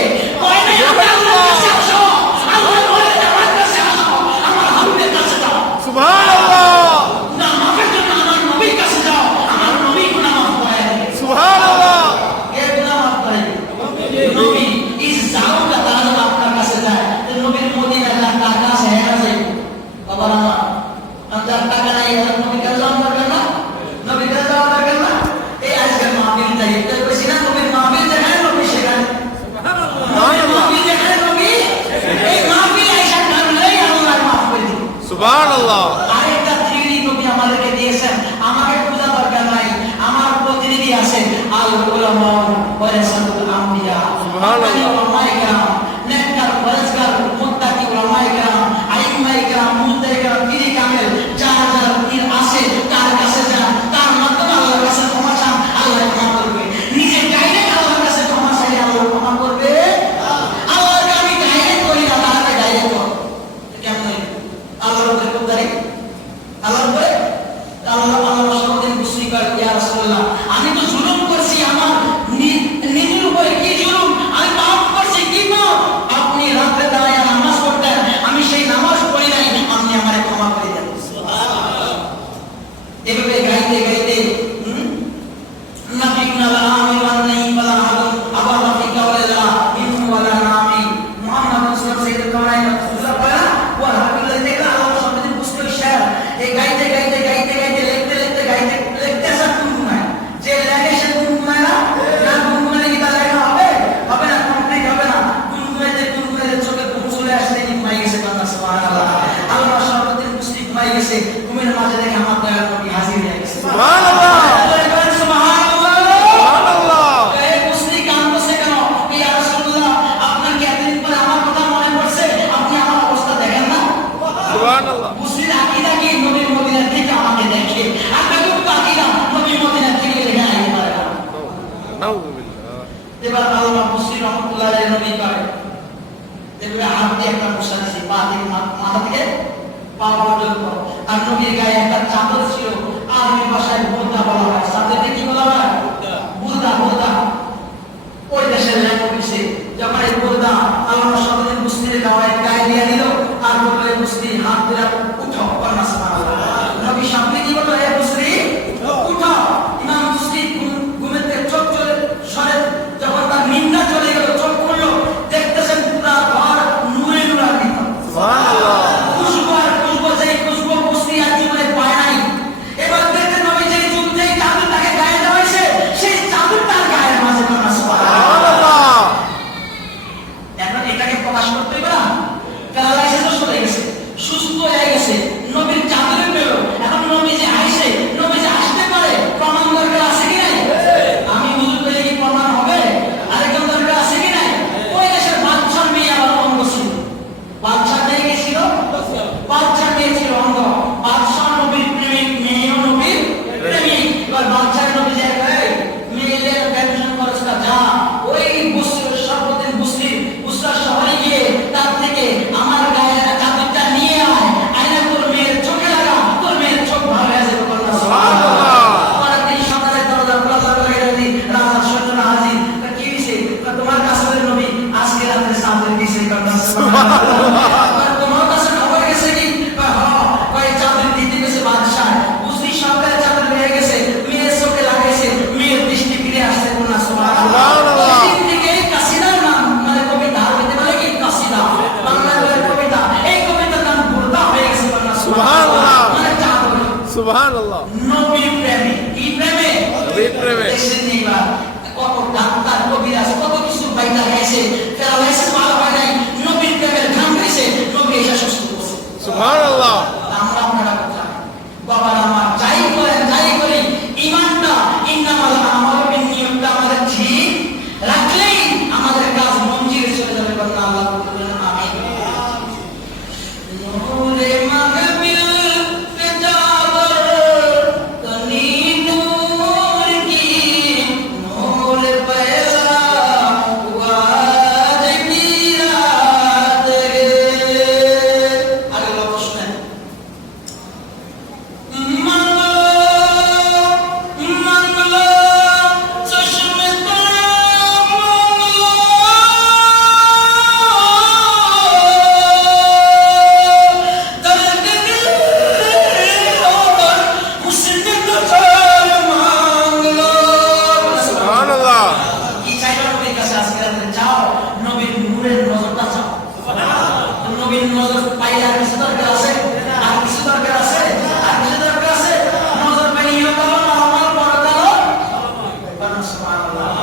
কয় না আমি আল্লাহর কাছে আসো, আল্লাহ বলে আমার কাছে আসো, আমার হাবিবের কাছে যাও, সুবহানাল্লাহ গুনাহ মাফের জন্য আমার নবীর কাছে যাও, আমার নবী গুনাহ মাফ করে দেবে। সুবহানাল্লাহ কে গুনাহ মাফ করে দেবে? নবী। ইজ জালামুকা, তারা যখন আপনার কাছে যায়, তো নবীর মদিনায় যার টাকা আছে, হ্যাঁ আছে বাবার আমার, যার টাকা নাই, এর নবীর কাছে যাওয়া দরকার না, নবীর কাছে যাওয়া দরকার না। এই আজকের মাহফিল তাই এটা বলছি না, নবীর মাহফিল যেখানে নবী সেখানে, নবীর মাহফিল যেখানে নবী, এই মাহফিল আয়েশা কারণেই আল্লাহ মাফ করে দিবেন। সুবহানাল্লাহ আরেকটা থিওরি নবী আমাদেরকে দিয়েছেন, আমাকে পূজা দরকার নাই, আমার প্রতিনিধি আছে, আল উলামা ওয়ারাসাতুল আম্বিয়া, সুবহানাল্লাহ। উলামায়ে কেরাম, নেককার পরেজগার মুত্তাকি উলামায়ে কেরাম, আইম্মায়ে কেরাম, মুজতাহিদে কেরাম, পীরে কামেল, যার যার পীর আছে তার কাছে যান, তার মাধ্যমে আল্লাহর কাছে ক্ষমা চান, আল্লাহ ক্ষমা করবে। নিজে ডাইরেক্ট আল্লাহর কাছে ক্ষমা চাইলে আল্লাহ ক্ষমা করবে। আল্লাহকে আমি ডাইরেক্ট করি না, তাহলে ডাইরেক্ট করো কেমন? আল্লাহর উপরে কুদারি, আল্লাহর উপরে আল্লাহ সমাধিন মুসলিম করে, ইয়া রাসূলুল্লাহ, আমি তো জুলুম করছি, আমার নিজের উপরে কি জুলুম, আমি পাপ করছি, কি পাপ? আপনি রাতে দাঁড়ায় নামাজ পড়তেন, আমি সেই নামাজ পড়ি নাই, আপনি আমারে ক্ষমা করে দেন। এভাবে গাইতে গাইতে নাফিকুনা লা আমিরান নাই ওয়ালা আদম আবার নাফিকা ওয়ালা ইনু ওয়ালা নামি মুহাম্মদ রাসূলুল্লাহ সাইয়্যিদুল কাওনাইন রাসূলুল্লাহ ওয়া হাবিবুল্লাহ দেখলা আল্লাহ সম্পর্কে বুঝতে শেয়ার। এই গাইতে গাইতে গাইতে গাইতে লিখতে লিখতে গাইতে লিখতে আসা গুনগুনায়, যে লেখে সে গুনগুনায় না, না গুনগুনালে কি তার লেখা হবে? হবে না, কমপ্লিট হবে না। গুনগুনাইতে চোখে ঘুম চলে আসলে কি ঘুমাই গেছে বান্দা, সুবহানাল্লাহ। আল্লাহ সম্পর্কে মুসলিম ঘুমাই গেছে, ঘুমের মাঝে দেখে আমার দয়াল নবী হাজির হয়ে গেছে, সুবহানাল্লাহ সুবহানাল্লাহ। সুবহানাল্লাহ এই মুসলিম কাঁদছে কেন? ইয়া রাসূলুল্লাহ, আপনার কি এতদিন পরে আমার কথা মনে পড়ছে? আপনি আমার অবস্থা দেখেন না? সুবহানাল্লাহ মুসলিম আকীদা কি? নবীর মদিনা থেকে আমাকে দেখে, আর বেকুব আকীদা নবীর মদিনা থেকে দেখে আইতে পারে না। নাউযুবিল্লাহ এবার আল্লাহ মুসলিম রাহমাতুল্লাহ আলাইহি নবী করে দেখবে হাত দিয়ে একটা মুসা দিয়েছে, পা থেকে মাথা থেকে পা পর্যন্ত, আর নবীর গায়ে একটা চাদর ছিল, আরবি ভাষায় বুরদা বলা হয়। চাদরকে কি বলা হয়? বুরদা। বুরদা ওই দেশের ল্যাঙ্গুয়েজে যখন এই বুরদা আল্লাহ সামনে মুসলিমের গায়ে দিয়ে দিল, আর বলল এই মুসলিম হাত ধরে উঠো, কন্যা সুবহানাল্লাহ। নবী সামনে কি বলল? হে মুসলিম উঠো। ইমাম মুসলিম ঘুমেতে চোখ চলে সরে, যখন তার নিন্দা চলে গেল, চোখ খুললো, দেখতেছেন পুরা ঘর নূরে নূরান্বিত, সুবহানাল্লাহ খুশবু আর খুশবু, যেই খুশবু মুসলিম আর জীবনে পায় নাই। এবার দেখেন নবী যেই চাদরটাকে গায়ে দেওয়া হয়েছে, সেই চাদরটার গায়ের মাঝে কন্যা সুবহানাল্লাহ। এখন এটাকে প্রকাশ করতে হবে না, প্যারালাইসিস চলে গেছে, সুস্থ হয়ে গেছে, নবীর চাদরে পেল। এখন নবী যে আইছে, নবী যে আসতে পারে, প্রমাণ দরকার আছে কি নাই? আমি হুজুর পেলে কি প্রমাণ হবে? আরেকজন দরকার আছে কি নাই? ওই দেশের বাদশার মেয়ে আবার অঙ্গ ছিল, বাদশার মেয়ে কে ছিল? বাদশার মেয়ে ছিল অঙ্গ। বাদশাহ নবীর প্রেমিক, মেয়েও নবীর প্রেমিক। এবার বাদশার নবী যে মেয়েদের টেনশন করেছে, যা ওই সর্বদিন মুসলিম উসরা শহরে গিয়ে তার থেকে আমার গায়ের চাদরটা নিয়ে আয়, আয়না তোর মেয়ের চোখে লাগা, তোর মেয়ের চোখ ভালো হয়ে যাবে। সুবহানাল্লাহ পরের দিন সকালে দরজা খোলা থাকলে রাজার সৈন্যরা হাজির। কি হয়েছে? তোমার কাছে নবী আজকে রাতে চাদর দিয়েছে, তোমার কাছে খবর গেছে কি? হ্যাঁ, চাদর দিতে গেছে বাদশাহ, মুসলিম সরকারের চাদর হয়ে গেছে, মেয়ের চোখে লাগাইছে, মেয়ের দৃষ্টি ফিরে আসছে। সুবহানাল্লাহ কাসিদার নাম মানে কবিতা, হতে পারে কি কাসিদা, বাংলার কবিতা, এই কবিতার নাম বুরদা হয়ে গেছে। সুবহানাল্লাহ মানে চাদর। সুবহানাল্লাহ নবীর প্রেমে, কি প্রেমে? নবীর প্রেমে। দেখছেন এইবার কত ডাক্তার কবিরাজ কত কিছু বাইটা গেছে, প্যারালাইসিস ভালো হয় নাই, নবীর প্রেমের ঘাম নূরের নজরটা চাও। নবীর নজর পাইলে আর কিছু দরকার আছে? আর কিছু দরকার আছে? আর কিছু দরকার আছে? নজর পাইলে ইয়া কালো না আমার বড় কালো। সুবহানাল্লাহ।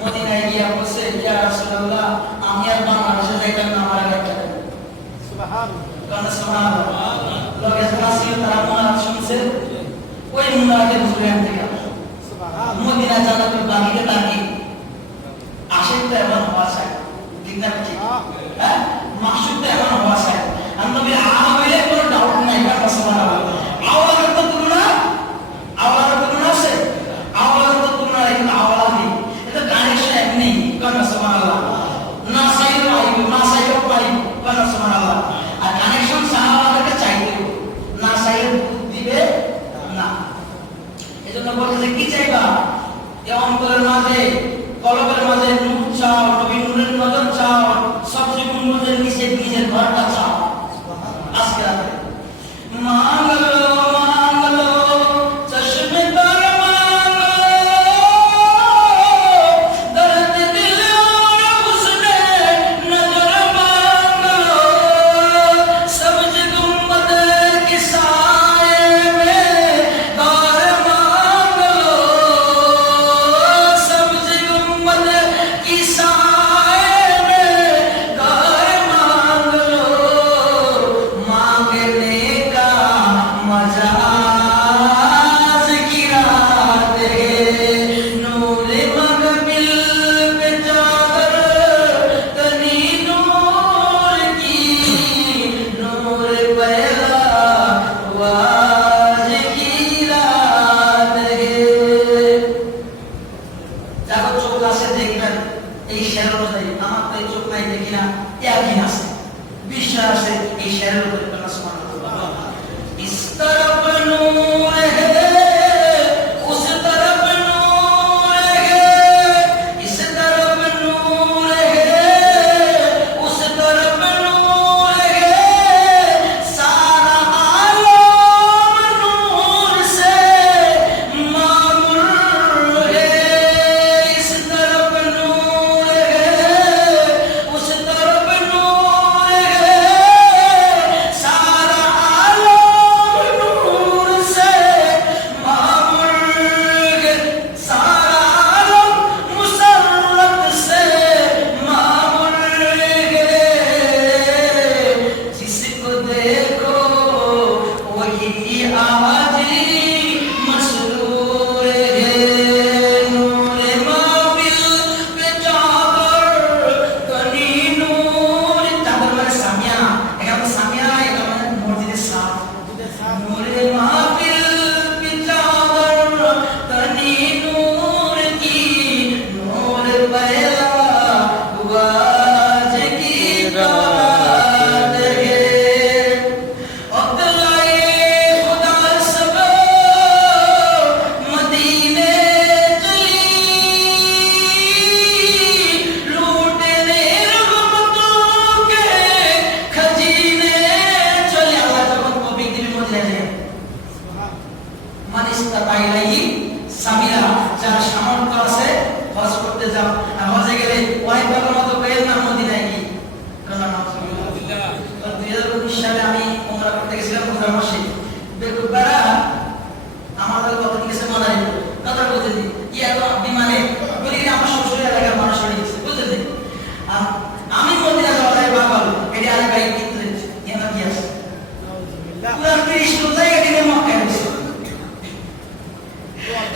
মদিনায় গিয়া বলছে, ইয়া রাসূলুল্লাহ, আমি আর বাংলাদেশে যাইতাম না, আমার আগে একটা সুবহানাল্লাহ। সুবহানাল্লাহ। লোকে আসলে তারা মুনাফিক শুনছে, ওই মুনাফিকের হুজুরে আনতে গেল মদিনা জান্নাতুল বাকিতে তাকি আশিকটা এমন হওয়া চাই, ঠিক না? ঠিক, হ্যাঁ, মাকসুদটা এমন হওয়া চাই। আর নবী আহা হইলে কোনো ডাউট নাই। সুবহানাল্লাহ। আওয়াজের তো তুলনা, আওয়াজের তো তুলনা আছে, আওয়াজের তো তুলনা নাই, কিন্তু আওয়াজ নেই। এটা কানেকশন এক নেই। সুবহানাল্লাহ। না চাইলেও পাইব, না চাইলেও পাইব। সুবহানাল্লাহ। আর কানেকশন সাহাবাদেরকে চাইতে, না চাইলে দিবে না। এজন্য বলতে কি চাইবা? এই অন্তরের মাঝে, কলবের মাঝে নূর চাও, নবীর নূরের নজর চাও, সবচেয়ে গুণের নিচে নিজের ঘরটা চাও। আজকে রাতে মাঙ্গলো মাঙ্গলো চশমে তার মাঙ্গলো, দর্দ দিল और उसने नजर मांगलो, सब जग उम्मत के साए में दार मांगलो, सब जग उम्मत की साए में दार मांगलो, मांगने का मजा ज़िक्रात है, नूर मग़बिल पे चादर तनी नूर की, नूर पैदा हुआ ज़िक्रात है। যারা চোখ আছে দেখবেন এই শের অনুযায়ী, আমার তো এই চোখ নাই দেখি না, একদিন আছে বিশ্বাস আছে এই শেরের উপরে। সুবহানাল্লাহ। इस तरफ नूर है, उस तरफ नूर है, इस तरफ नूर है, उस तरफ नूर है, सारा आलम नूर से मामूर है, इस तरफ नूर है, उस तरफ नूर है, सारा आलम नूर से मामूर है, सारा आलम मुसर्रत से मामूर है, जिसको देखो वही आवाज़ी मसरूर है, नूर महफिल पे चादर तनी नूर, चादर মানে সামিয়া, এখানে সামিয়া, এখানে মসজিদের সাফ, नूर महफिल पे चादर तनी नूर की, नूर पैदा हुआ ज़िक्रात है, अब्दुल्लाह खुदा सब मदीने चली, लूटने रहमतों के खजीने चले। আল্লাহ যখন পবিত্র মদিনায় যায়, মানিস তাবাইলাই সামিরা, যার সামর্থ্য আছে হজ করতে যাও। আর হজে গেলে ওয়াই বাবার মতো পেয়ে না মদিনায় গিয়ে। কারণ আলহামদুলিল্লাহ 2019 সালে আমি ওমরা করতে গেছিলাম রমজান মাসে। বেকুবারা আমাদের কথা কিছু মানাই কথা বলতে দিই, ইয়া তো বিমানে বলি আমার শ্বশুর এলাকার মানুষ হয়ে গেছে, বুঝতে দিই। আমি মদিনা যাওয়ার বাবা এটি আরে ভাই কিনতে এমন কি আছে পুরা 30 রোজায় এদিকে মক্কা গেছে।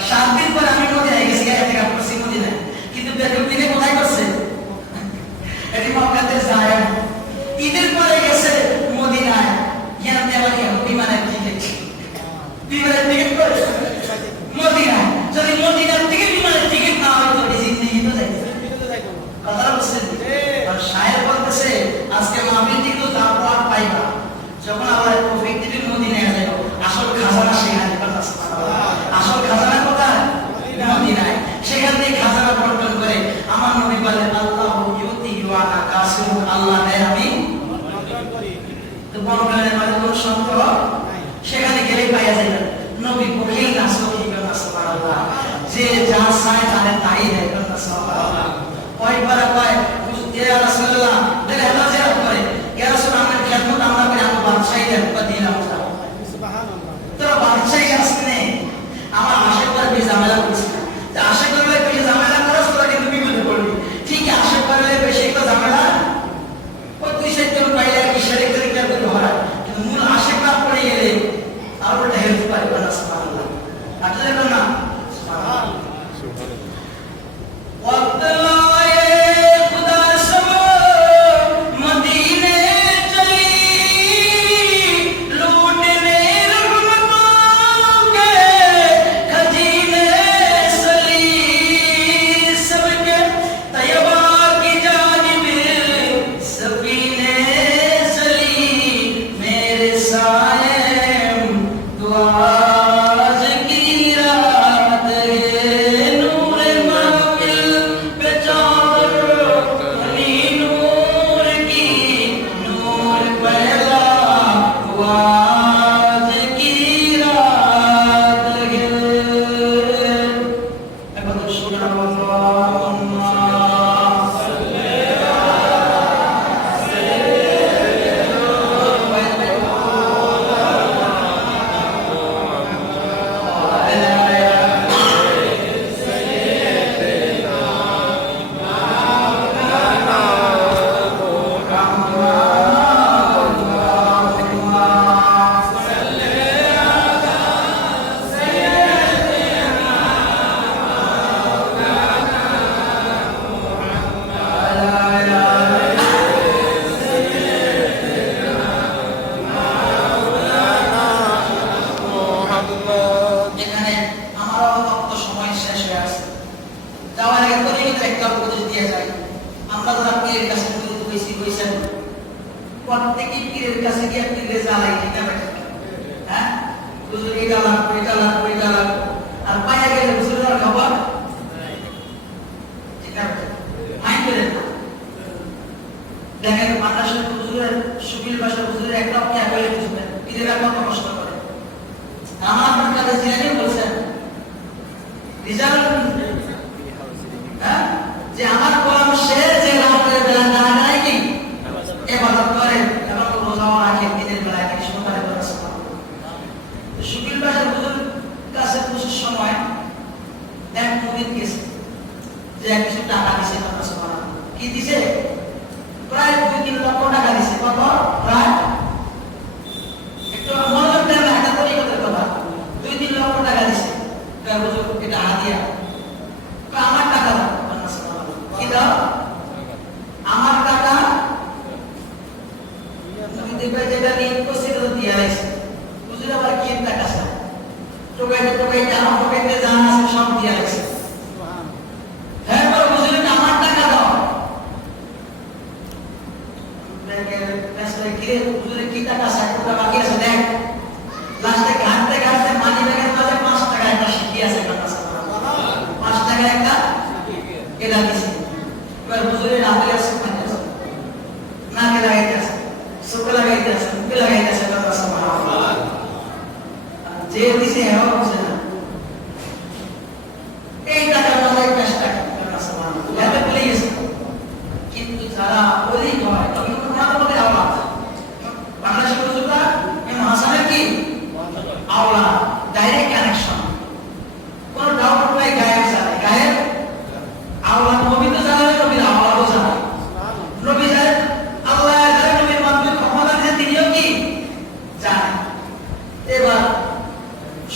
7 দিন পর আমি মদিনায় গেছি, এতে কাপড় সি মদিনায়, কিন্তু বেকুব দিনে কোথায় করছে? এটি মক্কাতে যায়। ঈদের পরে গেছে মদিনায়, তো বনগানের মাঝে কোন শব্দ সেখানে গেলে পাইয়া যাবেন নবী বখিল না সখী না সুবহানাল্লাহ যে যা চায় তারে তাই দেয় না সুবহানাল্লাহ ওই পারা কয় ইয়া রাসূলুল্লাহ দিলে আল্লাহ জিয়ারত করে ইয়া রাসূল আমার খেদমত আমরা করে আমি বাদশাহী দেব দিলাম সুবহানাল্লাহ তোরা বাদশাহী আসনে আমার আশা করে বে ঝামেলা করছিস তা আশা করলে বে ঝামেলা করছ তোরা কিন্তু বিপদে পড়বি ঠিক আশা করলে বেশি তো ঝামেলা ওই তুই সেদিন পাইলে কি শরীক তরিকা করে হয় কিন্তু মূল আশা পড়ে গেলে আর ওটা হেল্প পাইবে না সুবহানাল্লাহ কাটলে না সুবহানাল্লাহ ওয়াক্ত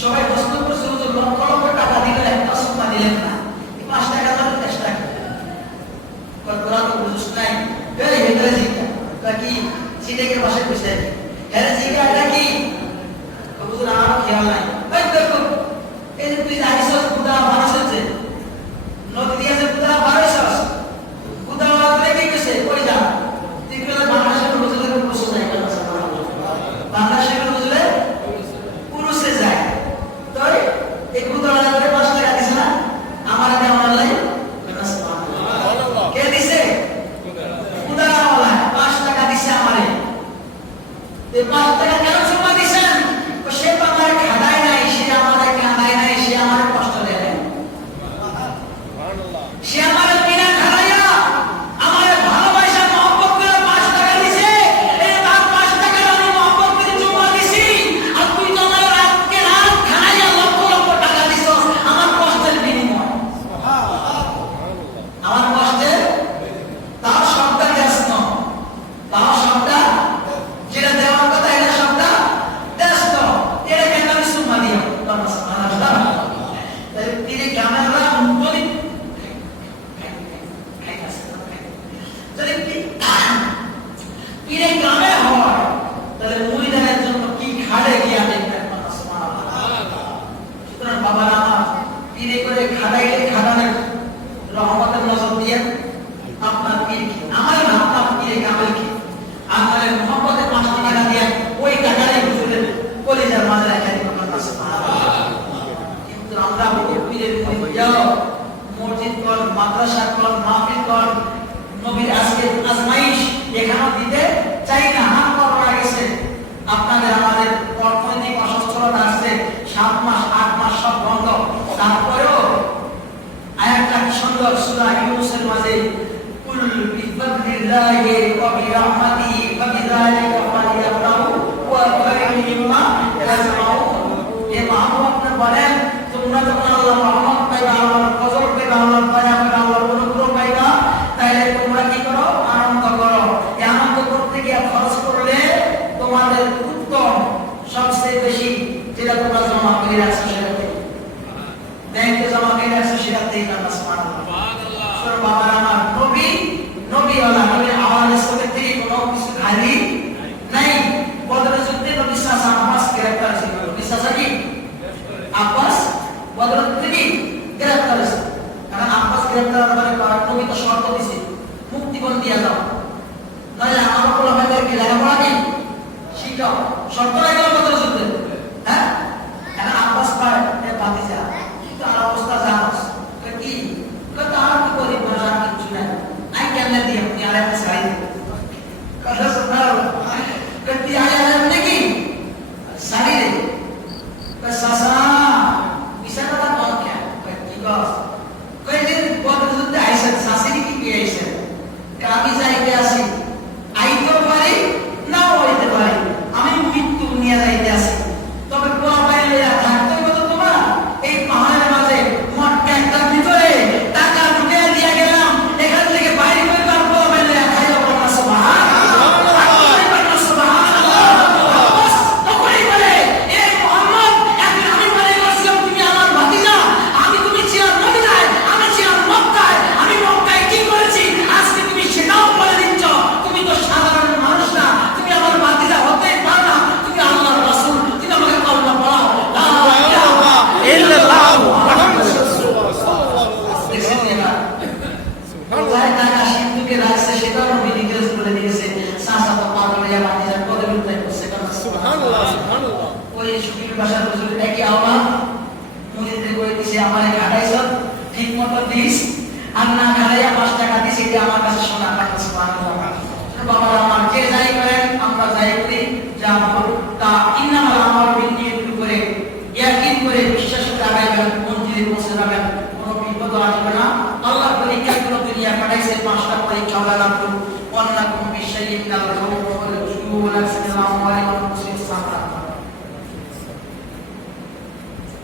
সবাই প্রশ্ন যে 5 টাকা কেন জমা দিয়েছেন? সে তো আমার খাদায় নাই, সে আমার কাঁদায় নাই, সে আমার কষ্ট দেয় নাই, সে আমার কিনা খাদাইয়া আমার ভালোবাসা মহব্বত করে 5 টাকা দিয়েছে। এই তার 5 টাকা আমি মহব্বত করে জমা দিয়েছি, আর তুই তো আমার রাতকে রাত খানাইয়া লক্ষ লক্ষ টাকা দিছস আমার কষ্টের বিনিময়। আমার কষ্টের তার শব্দ ব্যস্ত, তার শব্দ যেটা দেওয়ার কথা এটা শব্দ ব্যস্ত, এটা কেন আমি সুমা দিও তাহলে তিনি ক্যামেরা যদি পীরে গ্রামে হয় তাহলে মুরিদানের জন্য কি খাড়ে গিয়া দেখবেন। সুতরাং বাবার আমার পীরে করে খাড়াইলে খাড়ানোর রহমতের নজর দিয়ে আপনার পীর কি আমার না, আপনার পীরে কামেল কি আপনার মোহাম্মদের 5 টাকা দিয়ে ওই টাকারই হুজুরের কলিজার মাঝে রেখে দিবেন। কিন্তু আমরা পীরের মুরিদ যাও মসজিদ কর, মাদ্রাসা কর, মাহফিল কর, নবীর আজকে আজমাইশ এখানেও দিতে চাই না। হাত করা গেছে আপনাদের আমাদের অর্থনৈতিক অসচ্ছলতা আসছে, 7 মাস 8 মাস সব বন্ধ, তারপরেও আয়াতটা কি সুন্দর সূরা ইউনূসের মাঝে কুল বিফাদলিল্লাহি ওয়া বিরহমাতিহি ফাবিযালিকা ফালইফরাহু ওয়া খায়রুম মিম্মা ইয়াজমাউন। এ মাহবুব আপনি বলেন তোমরা যখন আল্লাহর রহমত পাইবা, আল্লাহর ফজল পাইবা, আল্লাহর দয়া পাইবা, আল্লাহর অনুগ্রহ পাইবা, তাহলে তোমরা কি করো? আনন্দ করো। এই আনন্দ করতে গিয়ে খরচ করলে তোমাদের উত্তম সবচেয়ে বেশি যেটা তোমরা জমা করে রাখছো সেটা থেকে, ব্যাংকে জমা করে রাখছো সেটা থেকে আল্লাহ সুবহানাহু বাবার আমার নবীওয়ালা নবীর আওয়াজের সাথে থেকে কোনো কিছু খালি নাই। বদরের যুদ্ধে নবী সাল্লাল্লাহু আলাইহি ওয়াসাল্লাম গ্রেফতার ছিল, নবী সাল্লাল্লাহু আব্বাস বদরের থেকে গ্রেফতার হয়েছে। কারণ আব্বাস গ্রেফতার হওয়ার পরে নবী তো শর্ত দিয়েছে মুক্তিপণ দিয়ে দাও, নইলে আমার পোলাপাইদেরকে লেখাপড়া নেই শিখাও, শর্ত রাখল বদরের যুদ্ধে। হ্যাঁ, কারণ আব্বাস পায় ভাতিজা কিন্তু আর অবস্থা জানোস কি কথা আর কি করি ভাষা কিছু নাই, আই কেমনে দিয়ে আপনি আর একটা সাইড কথা শোনাও কতি আয় আপনি কি সারি রে সাসা বিশা কথা কোন কে কি কস কই দিন বদর যুদ্ধে আইসা সাসিনি কি কি আইসা কামি যাইতে আসি আইতো পারি নাও হইতে পারি, আমি মৃত্যু নিয়ে যাইতে আসি, তবে পোলা পাইলে থাকতে কত তোমার এই পাহাড়ের মাঝে মটকা একটা ভিতরে টাকা ঢুকে দিয়ে গেলাম, এখান থেকে বাইরে করে তার পোলা পাইলে খাইও বলনা সুবহানাল্লাহ সুবহানাল্লাহ। বাস তখনই বলে এ মুহাম্মদ এখন আমি বলে গেছিলাম তুমি আমার ভাতিজা, আমি তুমি ছিলাম মদিনায়, আমি ছিলাম মক্কায়, আমি মক্কায় কি করেছি আজকে তুমি সেটাও বলে দিচ্ছ, তুমি তো সাধারণ মানুষ না, তুমি আমার ভাতিজা হতেই পারো না, তুমি আল্লাহর রাসূল, তুমি আমাকে কলমা পড়াও লা ইলাহা ইল্লাল্লাহ মুহাম্মাদুর রাসূলুল্লাহ। দেখছেন না কোথায় টাকা সিন্ধুকে রাখছে সেটাও নবী নির্দেশ করে দিয়েছে, সাসা তো পাগলিয়া ভাতিজার পদে উঠতে করছে সুবহানাল্লাহ সুবহানাল্লাহ। ওই সুফির ভাষার হুজুর একই আওয়াজ মুরিদে কই দিছে আমারে খাটাইছ ঠিক মতো দিস, আর না খাটাইয়া 5 টাকা দিস, এটা আমার কাছে শোনা কথা। সুবহানাল্লাহ। বাবা আমার যে যাই করেন আমরা যাই করি যা তা ইন্নামাল আমাল বিনিয়ত করে ইয়াকিন করে বিশ্বাস করে আগাইবেন, মন্দিরে পৌঁছে যাবেন, কোনো বিপদ আসবে না। আল্লাহ পরীক্ষা করে দুনিয়া কাটাইছে 5টা পরীক্ষা হলো না তো অন্য কোন বিষয়ে ইন্নাল খাউফ ওয়াল জুউ ওয়াল ইসলাম ওয়াল মুসলিম সাফা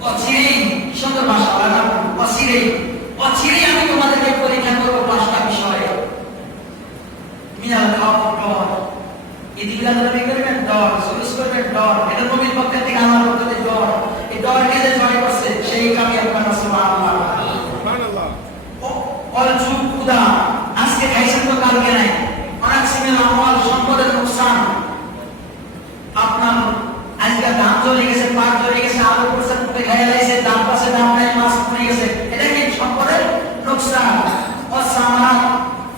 অচিরেই সুন্দর ভাষা বলে না, অচিরেই আমি তোমাদেরকে পরীক্ষা করবো 5টা বিষয়ে। মিনাল খাউফ ডর, এদিকে নবী করবেন ডর, সুলুস করবেন ডর, এটা নবীর পক্ষ থেকে আমার পক্ষ থেকে ডর, এই ডর কে যে জয় করছে সেই কামিয়াব করা সুবহানাল্লাহ সুবহানাল্লাহ। ওয়াল জুউ খুদা, আজকে খাইছেন তো কালকে নাই, অনেক সিমেল আমল সম্পদের নুকসান, আপনার আজকে দাম চলে গেছে, পাট চলে গেছে, আলু পড়ছে মুখে খাইয়া লাইছে, দাম পাশে দাম নাই, মাছ পড়ে গেছে, এটা কি সম্পদের নুকসান। ও সামার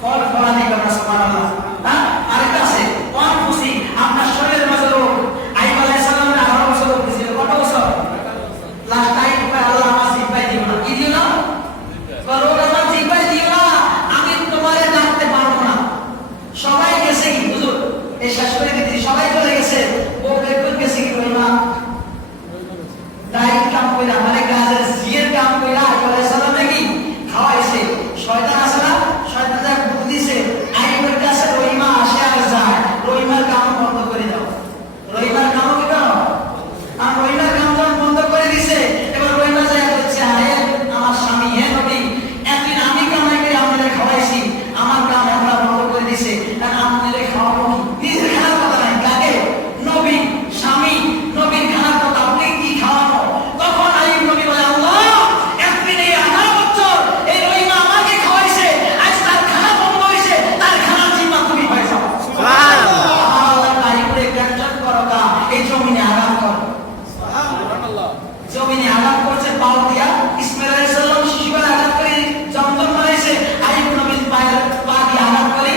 ফল ফলানি করা সুবহানাল্লাহ। হ্যাঁ, আরেকটা আছে কোন খুশি আপনার শরীরের মাঝে রোগ, আইয়ুব আলাইহিস সালামের 18 বছর রোগ ছিল, কত বছর লাস্ট টাইম আল্লাহ আমার জিব্বাই দিও না, কি দিও না, রোগ আমার জিব্বাই দিও না, আমি তোমারে ডাকতে পারবো না। সবাই গেছে কি হুজুর এই শেষ করে দিচ্ছি, সবাই চলে গেছে, এই জমিনে আঘাত করে। সুবহানাল্লাহ। জমিনে আঘাত করছে পাও দিয়া, ইসমাইল আলাইহিস সালাম শিশুবেলা আঘাত করে জমজম বানাইছে, আইয়ুব নবীর পায়ের পা দিয়ে আঘাত করে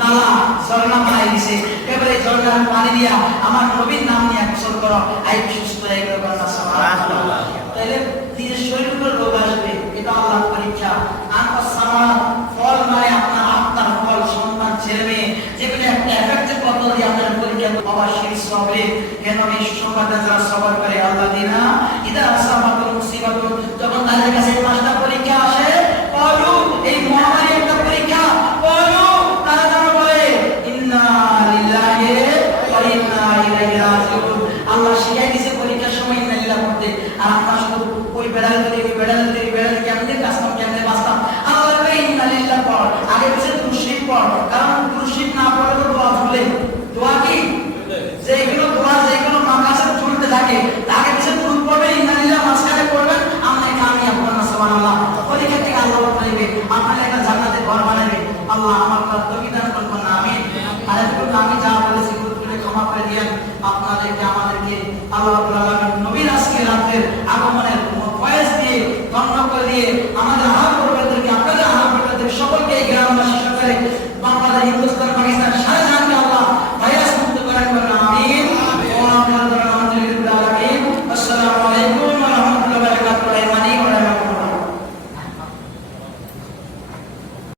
নালা ঝর্ণা বানাই দিছে। এবারে ঝর্ণার পানি দিয়া আমার নবীর নাম নিয়ে গোসল করো, আইয়ুব সুস্থ হয়ে গেল। সুবহানাল্লাহ। তাহলে নিজের শরীরের উপর রোগ আসবে, এটা আল্লাহর পরীক্ষা। আনফাস সামা ফল মানে আপনার আত্মার ফল, সন্তান ছেলে মেয়ে, যেগুলো একটা এফেক্টের বদল দিয়ে আপনার পরীক্ষা অবশ্যই সবে। কেন এই সুসংবাদে যারা সবর করে আল্লাহ দিনা ইদা আসাবাতুল মুসিবাতুল, যখন তাদের কাছে পাঁচটা পরীক্ষা আসে, বলো এই মহামারী একটা পরীক্ষা, বলো তারা যেন বলে ইন্না লিল্লাহি ওয়া ইন্না ইলাইহি রাজিউন। আল্লাহ শিখাই দিয়েছে পরীক্ষার সময় ইন্না লিল্লাহি করতে, আর আমরা শুধু ওই বেড়াল কেমনে কাজতাম কেমনে বাঁচতাম। আল্লাহ বলে ইন্না লিল্লাহি পড়, আগে পিছিয়ে দুরূদ পড়, কারণ দুরূদ না পড়লে তো দোয়া ভুলে। দোয়া কি? যেগুলো দোয়া যেগুলো মাদ্রাসায় চলতে থাকে